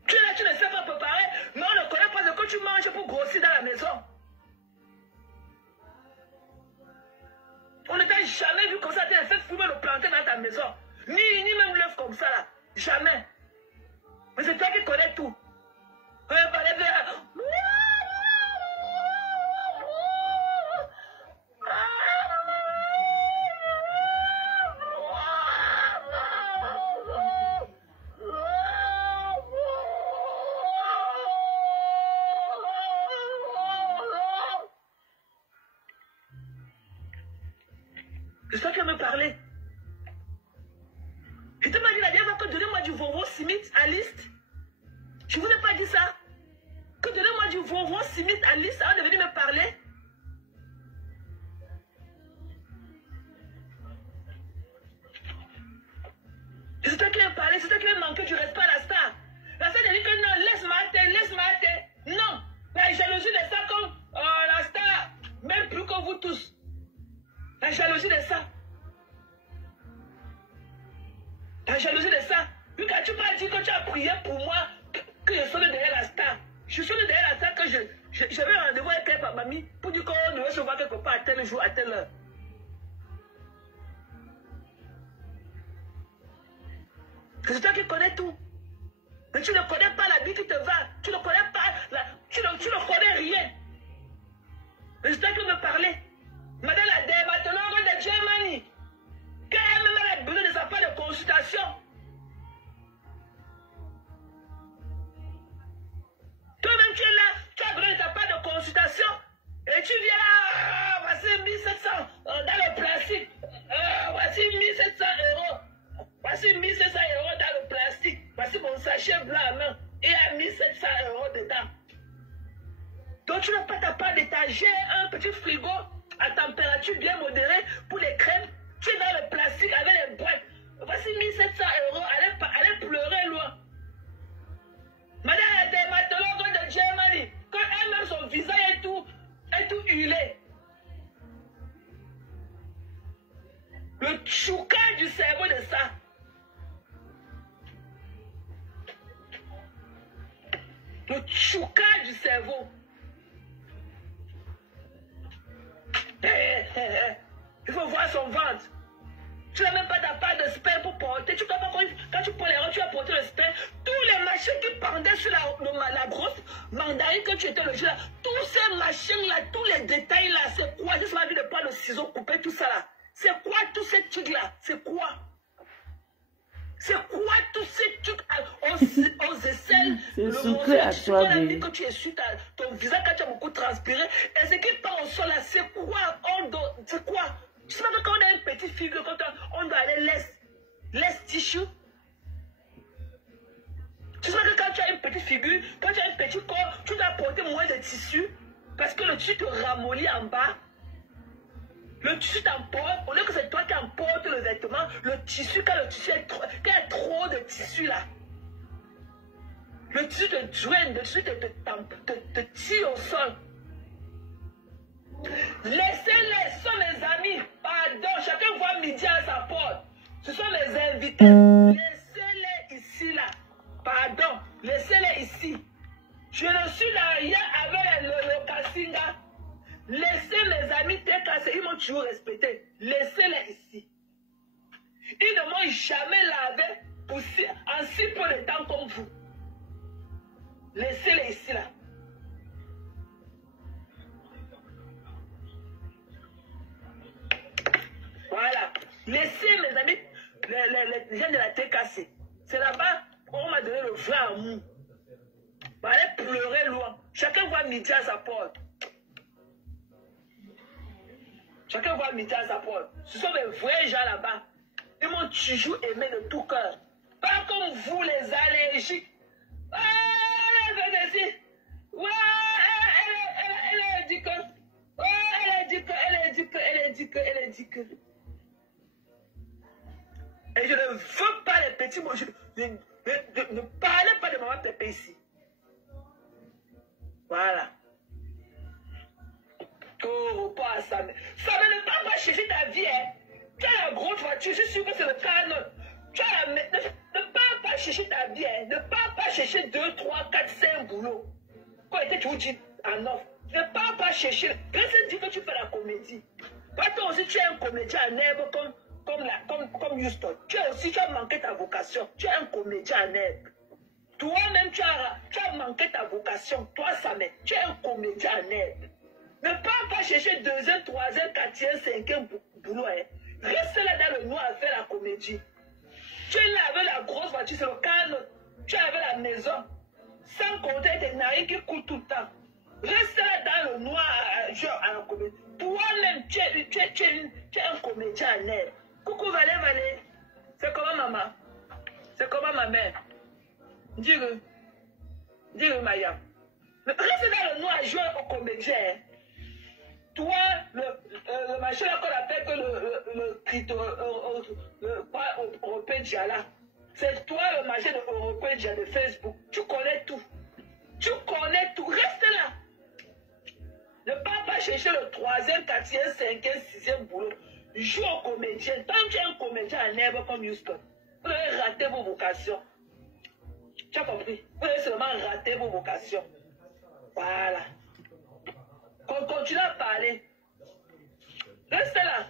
Tu es là, tu ne sais pas préparer, mais on ne connaît pas ce que tu manges pour grossir dans la maison. On ne t'a jamais vu comme ça, tu as fait fumer le plantain dans ta maison. Ni même l'œuf comme ça là. Jamais. Mais c'est toi qui connais tout. C'est toi qui me parler. Je te m'as dit la dernière fois que donnez-moi du Volvo Smith à liste. Je ne vous ai pas dit ça. Que donnez-moi du Volvo Smith à liste avant de venir me parler. C'est toi qui m'as parlé, c'est toi qui m'as manqué du respect à la star. La star a dit que non, laisse-moi arrêter. Non, la jalousie de ça comme la star, même plus que vous tous. La jalousie de ça. La jalousie de ça. Puis quand tu m'as dit que tu as prié pour moi, que je sonne derrière la star. Je sonne derrière la star que j'avais un rendez-vous avec ma mamie pour dire qu'on devait se voir quelque part à tel jour, à telle heure. C'est toi qui connais tout. Mais tu ne connais pas la vie qui te va. Tu ne connais pas, tu ne connais rien. Mais c'est toi qui me parlais. Madame la dermatologue de Germany, quand elle a besoin de sa part de consultation, toi-même tu es là, tu as besoin de ta part de consultation, et tu viens là, voici 1700 dans le plastique, voici 1700 €, voici 1700 € dans le plastique, voici mon sachet blanc à main, et il y a 1700 € dedans. Donc tu n'as pas ta part d'étagère, un petit frigo à température bien modérée pour les crèmes. Tu es dans le plastique avec les boîtes. Voici 1700 €. Allez pleurer loin. Madame la dermatologue de Germany, quand elle-même son visage est tout huilé. Le choucage du cerveau de ça. Le choucage du cerveau. Il faut voir son ventre. Tu n'as même pas ta part de sperme pour porter. Tu crois pas quand tu prends les rangs, tu vas porter le sperme. Tous les machins qui pendaient sur la grosse mandarine que tu étais le jour là, tous ces machins-là, tous les détails-là, c'est quoi? Juste envie de prendre le ciseau, couper tout ça là. C'est quoi tous ces trucs-là? C'est quoi? C'est quoi tous ces trucs aux aisselles? C'est sucré à toi, bébé. Que tu es sur ton visage quand tu as beaucoup transpiré. Et ce qui part au sol là, c'est quoi? C'est quoi? Tu sais même quand on a une petite figure, quand on doit aller laisse tissu. Tu sais même que quand tu as une petite figure, quand tu as un petit corps, tu dois porter moins de tissu. Parce que le tissu te ramollit en bas. Le tissu t'emporte, au lieu que c'est toi qui emporte le vêtement, le tissu, quand le tissu est trop, quand il y a trop de tissu là, le tissu te draine, le tissu te tire au sol. Laissez-les, ce sont mes amis, pardon, chacun voit midi à sa porte. Ce sont mes invités, laissez-les ici là, pardon, laissez-les ici. Je ne suis là rien avec le Kassinga. Laissez mes amis TKC, ils m'ont toujours respecté. Laissez-les ici. Ils ne m'ont jamais lavé en si peu de temps comme vous. Laissez-les ici là. Voilà. Laissez mes amis, les gens de la TKC. C'est là-bas qu'on m'a donné le vrai amour. Allez pleurer loin. Chacun voit midi à sa porte. Chacun voit midi à sa porte. Ce sont mes vrais gens là-bas. Ils m'ont toujours aimé de tout cœur. Pas comme vous les allergiques. Ah, venez-y. Ouais, elle dit que. Ouais, elle dit que. Et je ne veux pas les petits mots. Ne parlez pas de maman Pépé ici. Voilà. Oh, pas ça. Ça ne va pas chercher ta vie, hein. Tu as la grosse voiture, je suis sûr que c'est le canon. Ne pars pas chercher ta vie, hein. Ne pars pas chercher 2, 3, 4, 5 boulots. Quand était tu vous dis en offre. Ne pars pas chercher. Reste dire que tu fais la comédie. Toi aussi, tu es un comédien en herbe comme Houston. Tu as manqué ta vocation. Tu es un comédien en herbe. Toi-même, tu as manqué ta vocation. Toi, Samet, tu es un comédien en herbe. Ne pars pas chercher 2e, 3e, 4e, 5e boulot. Hein. Reste là dans le noir à faire la comédie. Tu es là avec la grosse voiture, c'est le canon. Tu es avec la maison. Sans compter tes narines qui coulent tout le temps. Reste là dans le noir à la comédie. Toi-même, tu es un comédien en herbe. Coucou Valé. C'est comment maman? C'est comment ma mère? Dis-le Maya. Reste dans le noir à jouer au comédien. Toi, le machin là qu'on appelle que le européen Diala, c'est toi le machin de européen Diala de Facebook. Tu connais tout. Tu connais tout. Reste là. Ne pars pas chercher le 3e, 4e, 5e, 6e boulot. Joue au comédien. Tant que tu es un comédien en herbe comme Houston, vous allez rater vos vocations. Tu as compris? Vous allez seulement rater vos vocations. Voilà. Continue à parler. Reste là.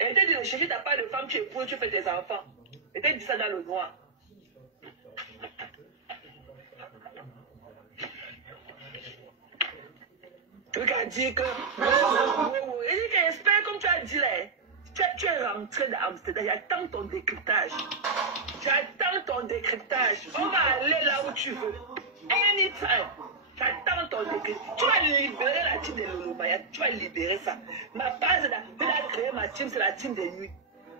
Et t'as dit de chercher ta part de femme, tu épouses, tu fais tes enfants. Et t'as dit ça dans le noir. Tu as dit que. Il dit qu'il espère, comme tu as dit là. Tu es rentré d'Amsterdam. J'attends ton décryptage. On va aller là où tu veux. Anytime. J'attends ton décryptage. Tu vas libérer la team de Lolomaya. Tu vas libérer ça. Ma base, il a créé ma team, c'est la team de nuit.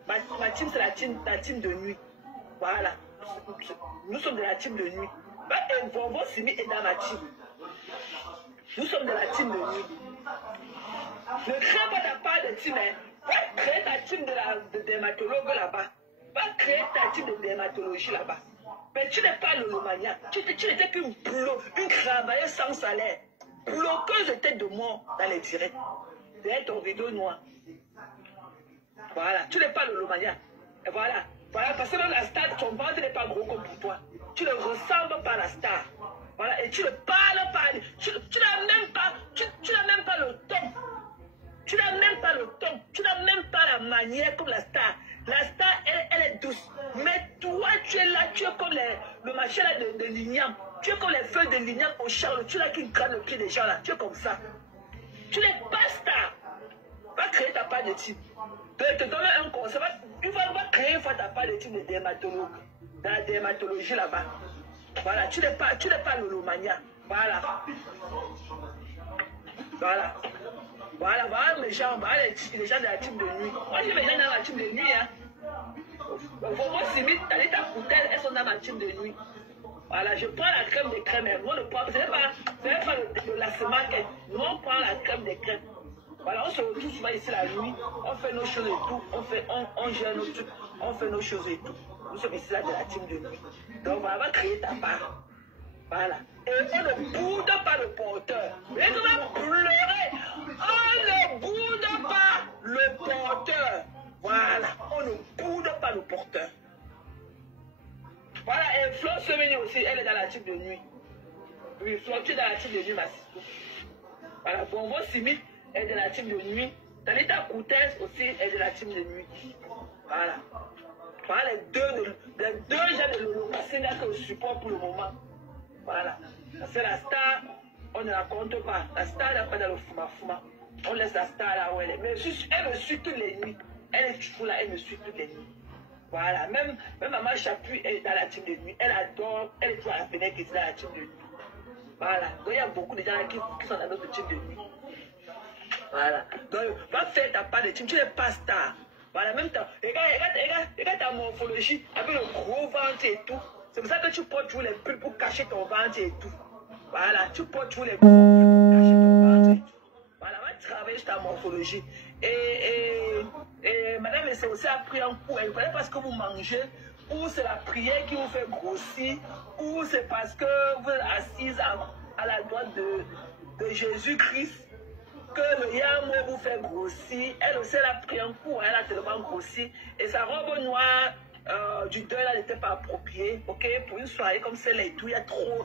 Ma team, c'est la team de nuit. Voilà. Nous sommes de la team de nuit. Vovo Simi est dans ma team. Nous sommes de la team de nuit. Ne crée pas ta part de team. Va créer ta team de dermatologue là-bas. Va créer ta team de dermatologie là-bas. Mais tu n'es pas Lolomania. Tu n'étais qu'une travailleuse sans salaire. Bloqueuse de tête de mort dans les directs. Derrière ton rideau noir. Voilà. Tu n'es pas Lolomania. Et voilà. Voilà. Parce que même la star, ton ventre n'est pas gros comme pour toi. Tu ne ressembles pas à la star. Voilà. Et tu ne parles pas. Tu n'as même pas le ton. Tu n'as même pas le ton, tu n'as même pas la manière comme la star. La star, elle est douce. Mais toi, tu es là, tu es comme le machin là de l'igname. Tu es comme les feuilles de l'igname au Charles. Tu es là qui gratte le pied des gens là. Tu es comme ça. Tu n'es pas star. Va créer ta part de type. Te donner un conseil. Tu vas créer une fois ta part de type de dermatologue. Dans la dermatologie là-bas. Voilà, tu n'es pas lolomania. Voilà. Voilà. Voilà les gens, les gens de la team de nuit. Moi, j'ai mes gens dans la team de nuit. Hein. Vraiment, Simit, Talita Koutel, elles sont dans ma team de nuit. Voilà, je prends la crème des crèmes. Nous, ne prend, ce n'est pas le lassement. Nous, on prend la crème des crèmes. Voilà, on se retrouve souvent ici la nuit. On fait nos choses et tout. On gère nos trucs. On fait nos choses et tout. Nous sommes ici là de la team de nuit. Donc, voilà, on va créer ta part. Voilà. Et on ne boude pas le porteur. Et on va pleurer. On ne boude pas le porteur. Voilà. On ne boude pas le porteur. Voilà. Et Flo Semeni aussi, elle est dans la team de nuit. Oui, Flo, tu es dans la team de nuit, ma sister. Voilà. Bonbon Simit est de la team de nuit. Talita Koutès aussi est de la team de nuit. Voilà. Voilà les deux gens de Lolo Kassinga que je supporte pour le moment. Voilà. Parce que la star, on ne la compte pas. La star n'est pas dans le fuma-fuma. On laisse la star là où elle est. Mais elle me suit toutes les nuits. Elle est toujours là, elle me suit toutes les nuits. Voilà. Même maman Chapuis est dans la team de nuit. Elle adore, elle est toujours à la fenêtre qui est dans la team de nuit. Voilà. Donc il y a beaucoup de gens qui sont dans notre team de nuit. Voilà. Donc va faire ta part de team. Tu n'es pas star. Voilà. Même temps, regarde ta morphologie avec le gros ventre et tout. C'est pour ça que tu portes toujours les pulls pour cacher ton ventre et tout. Voilà, tu portes toujours les pulls pour cacher ton ventre et tout. Voilà, va travailler sur ta morphologie. Et madame, c'est aussi a pris un coup. Elle ne connaît pas ce que vous mangez, ou c'est la prière qui vous fait grossir, ou c'est parce que vous êtes assise à la droite de Jésus-Christ que le yamo vous fait grossir. Elle aussi, elle a pris un coup, elle a tellement grossi. Et sa robe noire du deuil là n'était pas appropriée, ok? Pour une soirée comme celle-là et tout, il y a trop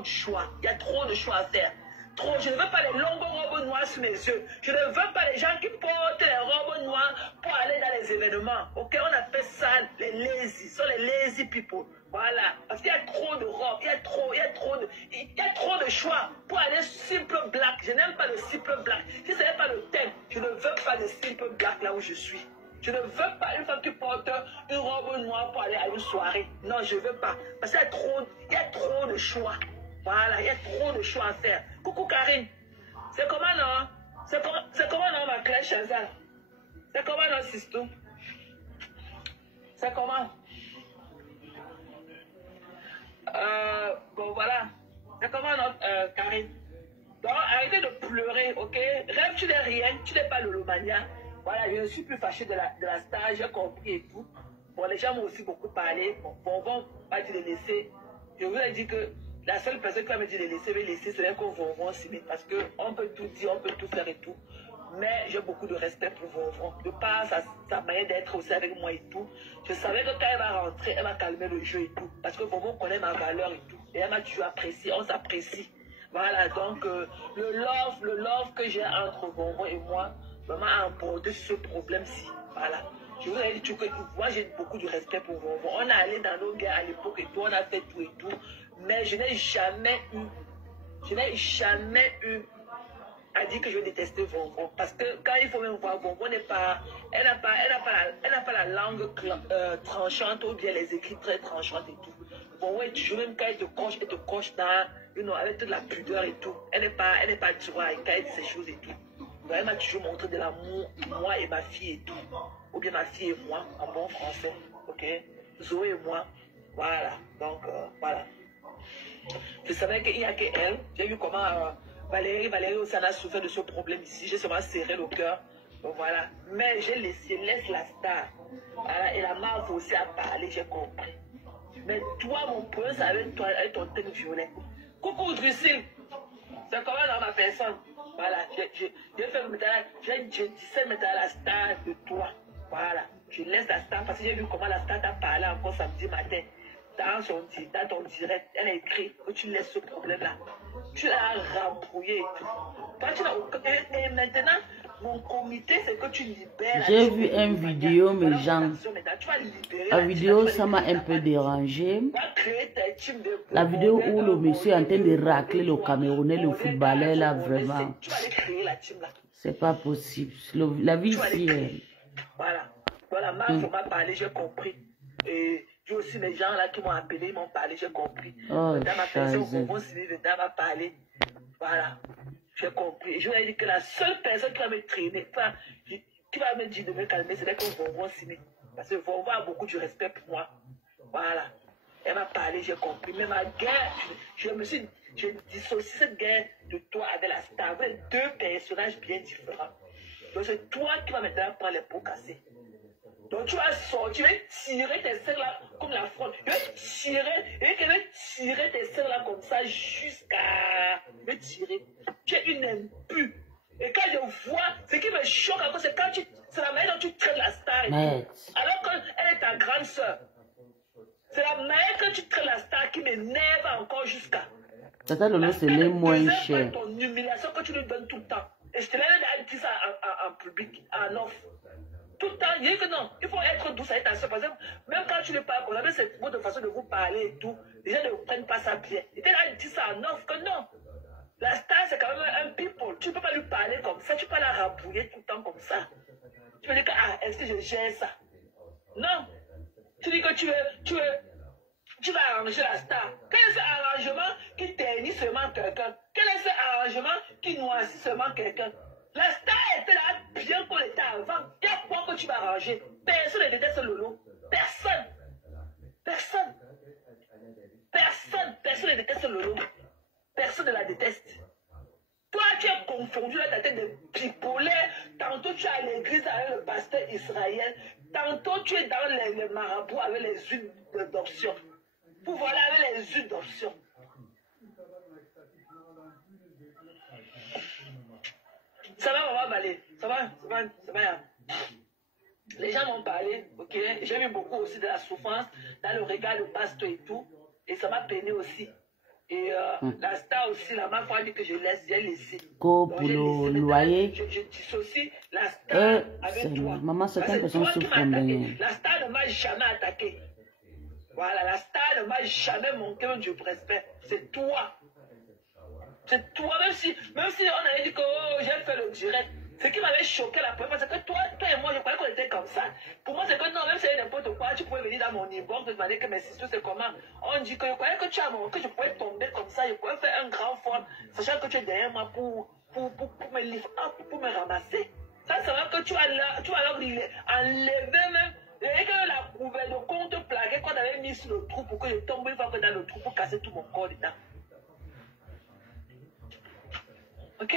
de choix. Il y a trop de choix à faire. Trop. Je ne veux pas les longues robes noires sous mes yeux. Je ne veux pas les gens qui portent les robes noires pour aller dans les événements. Ok? On appelle ça les lazy. Ce sont les lazy people. Voilà. Parce qu'il y a trop de robes. Il y a trop de choix pour aller simple black. Je n'aime pas le simple black. Si ce n'est pas le thème, je ne veux pas le simple black là où je suis. Je ne veux pas une femme qui porte une robe noire pour aller à une soirée. Non, je ne veux pas. Parce qu'il y a trop de choix. Voilà, il y a trop de choix à faire. Coucou Karine. C'est comment non? C'est comment non ma Claire Chazal? C'est comment non Sistou? C'est comment? Bon voilà. C'est comment non Karine? Donc arrêtez de pleurer, ok? Rêve, tu n'es rien, tu n'es pas Lolomania. Voilà, je ne suis plus fâchée de la star, j'ai compris et tout. Bon, les gens m'ont aussi beaucoup parlé. Bon, pas dit de laisser. Je vous ai dit que la seule personne qui m'a dit de laisser, c'est Vonvon Simit. Parce qu'on peut tout dire, on peut tout faire et tout. Mais j'ai beaucoup de respect pour Vonvon. De par sa manière d'être aussi avec moi et tout. Je savais que quand elle va rentrer, elle va calmer le jeu et tout. Parce que Vonvon connaît ma valeur et tout. Et elle m'a toujours apprécié, on s'apprécie. Voilà, donc le love que j'ai entre Vonvon et moi, vraiment a abordé ce problème-ci. Voilà. Je vous ai dit que moi j'ai beaucoup de respect pour Vonvon. On est allé dans nos guerres à l'époque et tout, on a fait tout et tout. Mais je n'ai jamais eu à dire que je détestais Vonvon. Parce que quand il faut même voir, Vonvon elle n'a pas la langue tranchante ou bien les écrits très tranchants et tout. Vonvon est toujours, même quand elle te coche dans, avec toute la pudeur et tout. Elle n'est pas, tu vois, quand elle dit ces choses et tout. Donc, elle m'a toujours montré de l'amour, moi et ma fille et tout. Ou bien ma fille et moi, en bon français. Ok? Zoé et moi. Voilà. Donc, voilà. Je savais qu'il n'y a qu'elle. J'ai vu comment Valérie aussi en a souffert de ce problème ici. J'ai seulement serré le cœur. Donc, voilà. Mais je laisse la star. Voilà. Et la marque aussi a parlé, j'ai compris. Mais toi, mon prince, avec ton thème violet. Coucou, Drusille. C'est comment dans ma personne? Voilà, j'ai fait le métal, j'ai dit la star de toi. Voilà, je laisse la star parce que j'ai vu comment la star t'a parlé encore samedi matin. Dans ton direct, elle a écrit que tu laisses ce problème-là. Tu l'as rembrouillé et tout. Toi, et maintenant, mon comité, c'est que tu libères. J'ai vu une vidéo, mes gens. La vidéo, ça m'a un peu dérangé. La vidéo où le monsieur est en train de racler le Camerounais, le footballeur, là, vraiment. C'est pas possible. La vie ici. Voilà. Voilà, Marc m'a parlé, j'ai compris. Et j'ai aussi mes gens là qui m'ont appelé, ils m'ont parlé, j'ai compris. Oh, le dame m'a parlé. Voilà. J'ai compris. Et je lui ai dit que la seule personne qui va me traîner, enfin, qui va me dire de me calmer, c'est que Vonvon signé. Parce que Vonvon a beaucoup de respect pour moi. Voilà. Elle m'a parlé, j'ai compris. Mais ma guerre, je dissocie cette guerre de toi avec la star. Vous êtes deux personnages bien différents. Donc c'est toi qui vas maintenant prendre les pots cassés. Donc tu vas sortir, tu vas tirer tes serres là comme la fraude. Tu vas tirer tes serres là comme ça jusqu'à me tirer. Tu es une impue. Et quand je vois, ce qui me choque encore, c'est quand c'est la manière dont tu traites la star. Alors qu'elle est ta grande soeur. C'est la manière que tu traites la star qui m'énerve encore jusqu'à. Tata Lolo, c'est les moins chers. Ton humiliation que tu lui donnes tout le temps. Et je te l'ai dit ça en public, en off. Tout le temps, il dit que non, il faut être douce avec ta soeur. Par exemple, même quand tu ne parles pas, on avait cette mode de façon de vous parler et tout. Les gens ne prennent pas ça bien. Il t'a dit ça en off, que non. La star, c'est quand même un people. Tu ne peux pas lui parler comme ça. Tu ne peux pas la rabouiller tout le temps comme ça. Tu peux dire que, ah, est-ce que je gère ça? Non. Tu dis que tu vas arranger la star. Quel est ce arrangement qui ternit seulement quelqu'un? Quel est ce arrangement qui noircit seulement quelqu'un? La star était là bien qu'on était avant. Il y a quoi que tu vas arranger? Personne ne déteste Lolo. Personne. Personne. Personne. Personne ne déteste Lolo. Personne ne la déteste. Toi, tu es confondu à ta tête de bipolaire. Tantôt, tu es à l'église avec le pasteur Israël. Tantôt, tu es dans les marabouts avec les huiles d'option. Pour voir avec les huiles d'option. Ça va, maman Balé. Ça va. Les gens m'ont parlé, ok. J'ai vu beaucoup aussi de la souffrance dans le regard de pasteur et tout. Et ça m'a peiné aussi. Et la star aussi, la ma foi dit que j'ai laissé. Pour le loyer. Je dissocie la star avec toi. Maman, certaines personnes souffrent bien. La star ne m'a jamais attaqué. Voilà, la star ne m'a jamais manqué de respect. C'est toi. C'est toi, même si on avait dit que oh, j'ai fait le direct. Ce qui m'avait choqué la première fois, c'est que toi et moi, je croyais qu'on était comme ça. Pour moi, c'est que non, même si c'est n'importe quoi, tu pouvais venir dans mon inbox, te demander que mes sisters, c'est comment. On dit que je croyais que tu as que je pouvais tomber comme ça, je pouvais faire un grand fort, sachant que tu es derrière moi pour me livrer, pour me ramasser. Ça, c'est vrai que tu vas alors enlever même. Et que la couverture, le compte plaqué qu'on avait mis sur le trou pour que je tombe une fois que dans le trou pour casser tout mon corps dedans. Ok?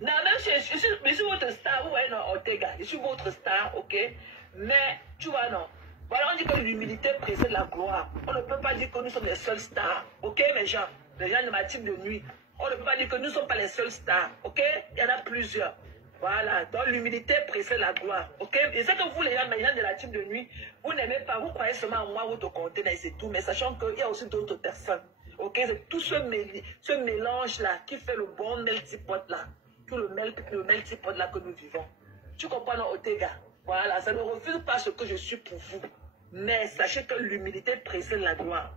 Non, même si je suis votre star, vous voyez, non, Ortega, je suis votre star, ok? Mais, tu vois, non. Voilà, on dit que l'humilité précède la gloire. On ne peut pas dire que nous sommes les seuls stars, ok, les gens de ma team de nuit. On ne peut pas dire que nous ne sommes pas les seuls stars, ok? Il y en a plusieurs. Voilà, donc l'humilité précède la gloire, ok? Et c'est que vous, les gens de la team de nuit, vous n'aimez pas, vous croyez seulement en moi, votre conteneur, c'est tout, mais sachant qu'il y a aussi d'autres personnes, ok? C'est tout ce mélange-là qui fait le bon melting pot là. Tout le melting pot là que nous vivons. Tu comprends, non, Ortega? Voilà, ça ne refuse pas ce que je suis pour vous. Mais sachez que l'humilité précède la gloire.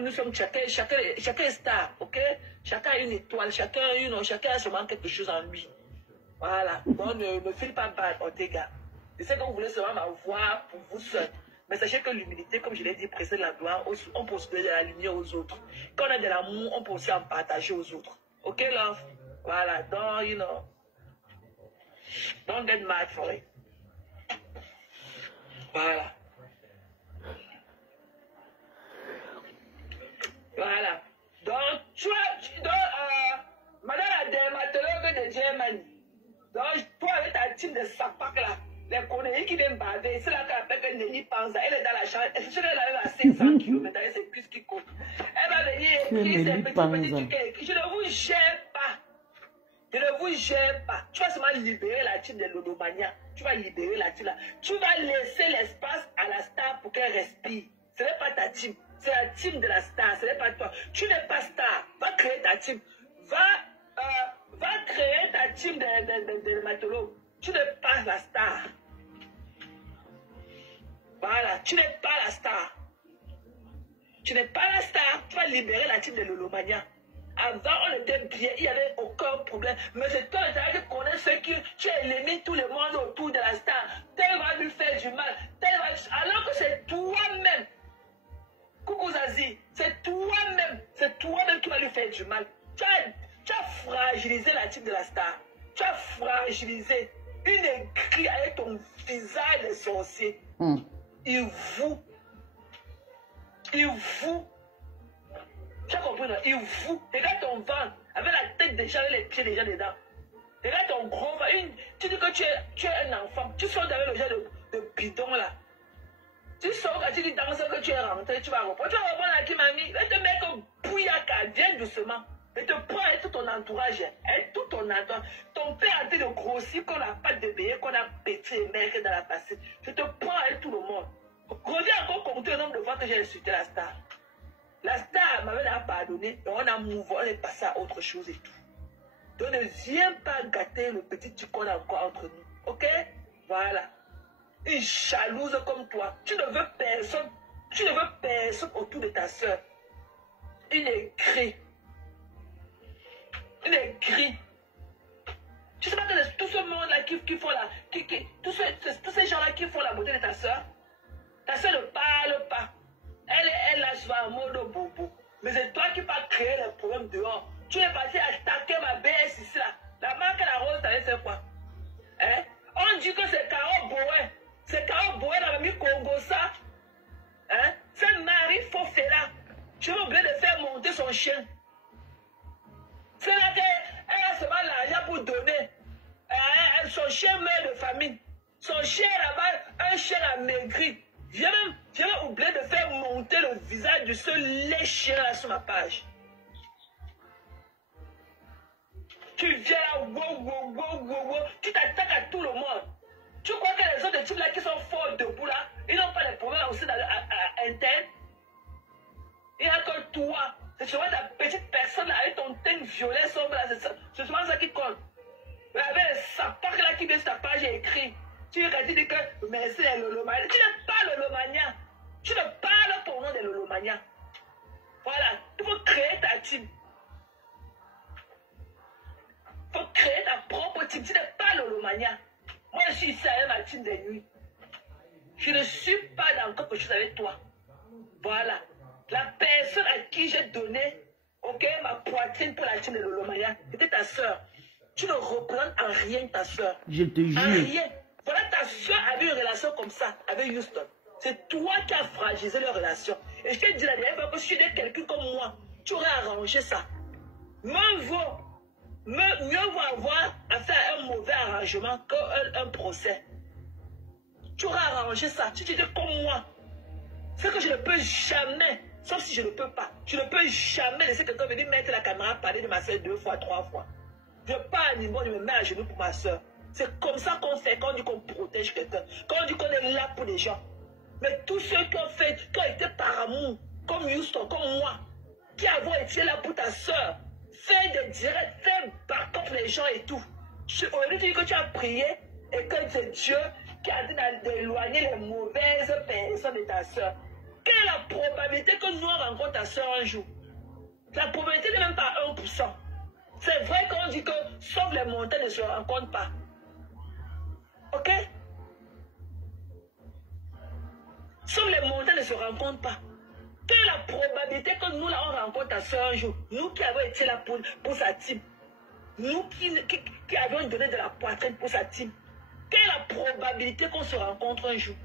Nous sommes chacun est star, ok? Chacun a une étoile, chacun a seulement quelque chose en lui. Voilà, donc ne file pas bad, Ortega. Je sais que vous voulez seulement m'avoir pour vous seul. Mais sachez que l'humilité, comme je l'ai dit, précède la gloire. On peut se donner de la lumière aux autres. Quand on a de l'amour, on peut aussi en partager aux autres. Ok, love? Voilà, donc, don't get mad for it. Voilà. Voilà. Donc, madame la dermatologue de Germany. Donc, toi avec ta team de sapac là, les conneries qui viennent baver, c'est là qu'elle appelle Nelly Panza. Elle est dans la chambre. Elle est à 500 km avec ses cuisses qui courent. Elle va venir écrire ses petits trucs. Je ne vous gère pas. Je ne vous gère pas. Tu vas seulement libérer la team de l'Odomania. Tu vas libérer la team là. Tu vas laisser l'espace à la star pour qu'elle respire. Ce n'est pas ta team. C'est la team de la star. Ce n'est pas toi. Tu n'es pas star. Va créer ta team. Va créer ta team de dermatologue. Tu n'es pas la star. Voilà, tu n'es pas la star. Tu n'es pas la star. Tu vas libérer la team de Lolomania. Avant, on était bien, il n'y avait aucun problème. Mais c'est toi qui connais ceux qui... Tu élimines tout le monde autour de la star. Tel va lui faire du mal. Alors que c'est toi-même. Coucou Zazie, c'est toi-même. C'est toi-même qui va lui faire du mal. Tu as fragilisé la team de la star. Tu as fragilisé une écrit avec ton visage de sorcier. Il vous. Tu as compris, non? Il vous. Regarde ton ventre, avec la tête déjà, avec les pieds déjà dedans. Regarde ton gros ventre. Tu dis que tu es un enfant. Tu sors avec le genre de bidon là. Tu sors, quand tu dis dans ce que tu es rentré, tu vas reprendre. Tu vas reprendre à qui, mamie? Va te mettre comme bouillaka, viens doucement. Et te prends avec tout ton entourage. Avec tout ton entourage. Ton père a dit de grossir comme la pâte de bébé qu'on a pété et merqué dans la passée. Je te prends avec tout le monde. Reviens encore compter le nombre de fois que j'ai insulté la star. La star m'avait pardonné et on a mouvé, on est passé à autre chose et tout. Donc ne viens pas gâter le petit truc qu'on a encore entre nous. Ok? Voilà. Une jalouse comme toi. Tu ne veux personne. Tu ne veux personne autour de ta soeur. Une aigrie. Une aigrie. Tu sais pas que tout ce monde-là qui font la... tous ces gens-là qui font la beauté de ta soeur. Ta soeur ne parle pas. Elle là, je vais en mode bobo. Mais c'est toi qui vas créer les problèmes dehors. Tu es parti attaquer ma BS ici là. La marque la rose, t'avais fait quoi? Hein? On dit que c'est Caro Boé. C'est Caro Boé dans la mi Congo ça. Hein? C'est Marie Fofela. Je vais oublier de faire monter son chien. C'est là qu'elle a seulement l'argent pour donner. Son chien meurt de famine. Son chien là-bas, un chien amaigri. J'ai même oublié de faire monter le visage de ce lait chien là sur ma page. Tu viens là, wow. Tu t'attaques à tout le monde. Tu crois que les autres types là qui sont forts debout là, ils n'ont pas les problèmes aussi dans interne. Il n'y a que toi. C'est souvent ta petite personne là avec ton teint violet sombre là, c'est souvent ça qui compte. Avec les sapacs là qui viennent sur ta page et écrit. Tu dis que merci les Lolomania. Tu n'es pas Lolomania. Tu ne parles pas au nom des Lolomania. Voilà. Tu faut créer ta team. Il faut créer ta propre team. Tu n'es pas Lolomania. Moi, je suis ici avec ma team de nuit. Je ne suis pas dans quelque chose avec toi. Voilà. La personne à qui j'ai donné, ok, ma poitrine pour la team de Lolomania, c'était ta soeur. Tu ne représentes en rien ta soeur. Je te jure. En rien. Voilà, ta soeur avait une relation comme ça avec Houston. C'est toi qui as fragilisé leur relation. Et je t'ai dit la dernière fois que si tu étais quelqu'un comme moi, tu aurais arrangé ça. Mieux vaut avoir à faire un mauvais arrangement qu'un procès. Tu aurais arrangé ça. Si tu étais comme moi, c'est que je ne peux jamais, sauf si je ne peux pas, je ne peux jamais laisser quelqu'un venir mettre la caméra parler de ma soeur 2 fois, 3 fois. Je pars à niveau, je me mets à genoux pour ma soeur. C'est comme ça qu'on fait quand on dit qu'on protège quelqu'un, quand on dit qu'on est là pour les gens. Mais tous ceux qui ont fait, qui ont été par amour, comme Houston, comme moi, qui avons été là pour ta soeur, faire des directs, faire par contre les gens et tout. Au lieu de dire que tu as prié et que c'est Dieu qui a dit d'éloigner les mauvaises personnes de ta soeur. Quelle est la probabilité que nous rencontrons ta soeur un jour? La probabilité n'est même pas 1%. C'est vrai qu'on dit que sauf les montagnes ne se rencontrent pas. Ok? Sauf les montagnes ne se rencontrent pas. Quelle est la probabilité que nous là on rencontre ta soeur un jour? Nous qui avons été là pour sa team. Nous qui avons donné de la poitrine pour sa team. Quelle est la probabilité qu'on se rencontre un jour?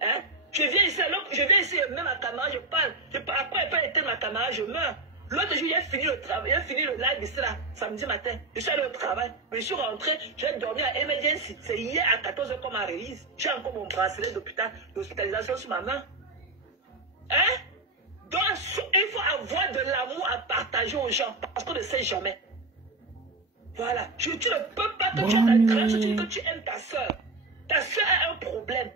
Hein? Je viens ici, même ma caméra, je parle. Après, pas éteindre ma caméra, je meurs. L'autre jour, j'ai fini le travail, j'ai fini le live ici là, samedi matin. Je suis allé au travail, mais je suis rentré, j'ai dormi à Emergency. C'est hier à 14h qu'on m'a release. J'ai encore mon bracelet d'hospitalisation sur ma main. Hein? Donc, il faut avoir de l'amour à partager aux gens, parce qu'on ne sait jamais. Voilà. Tu ne peux pas que tu aies ta grâce, tu dis que tu aimes ta soeur. Ta soeur a un problème.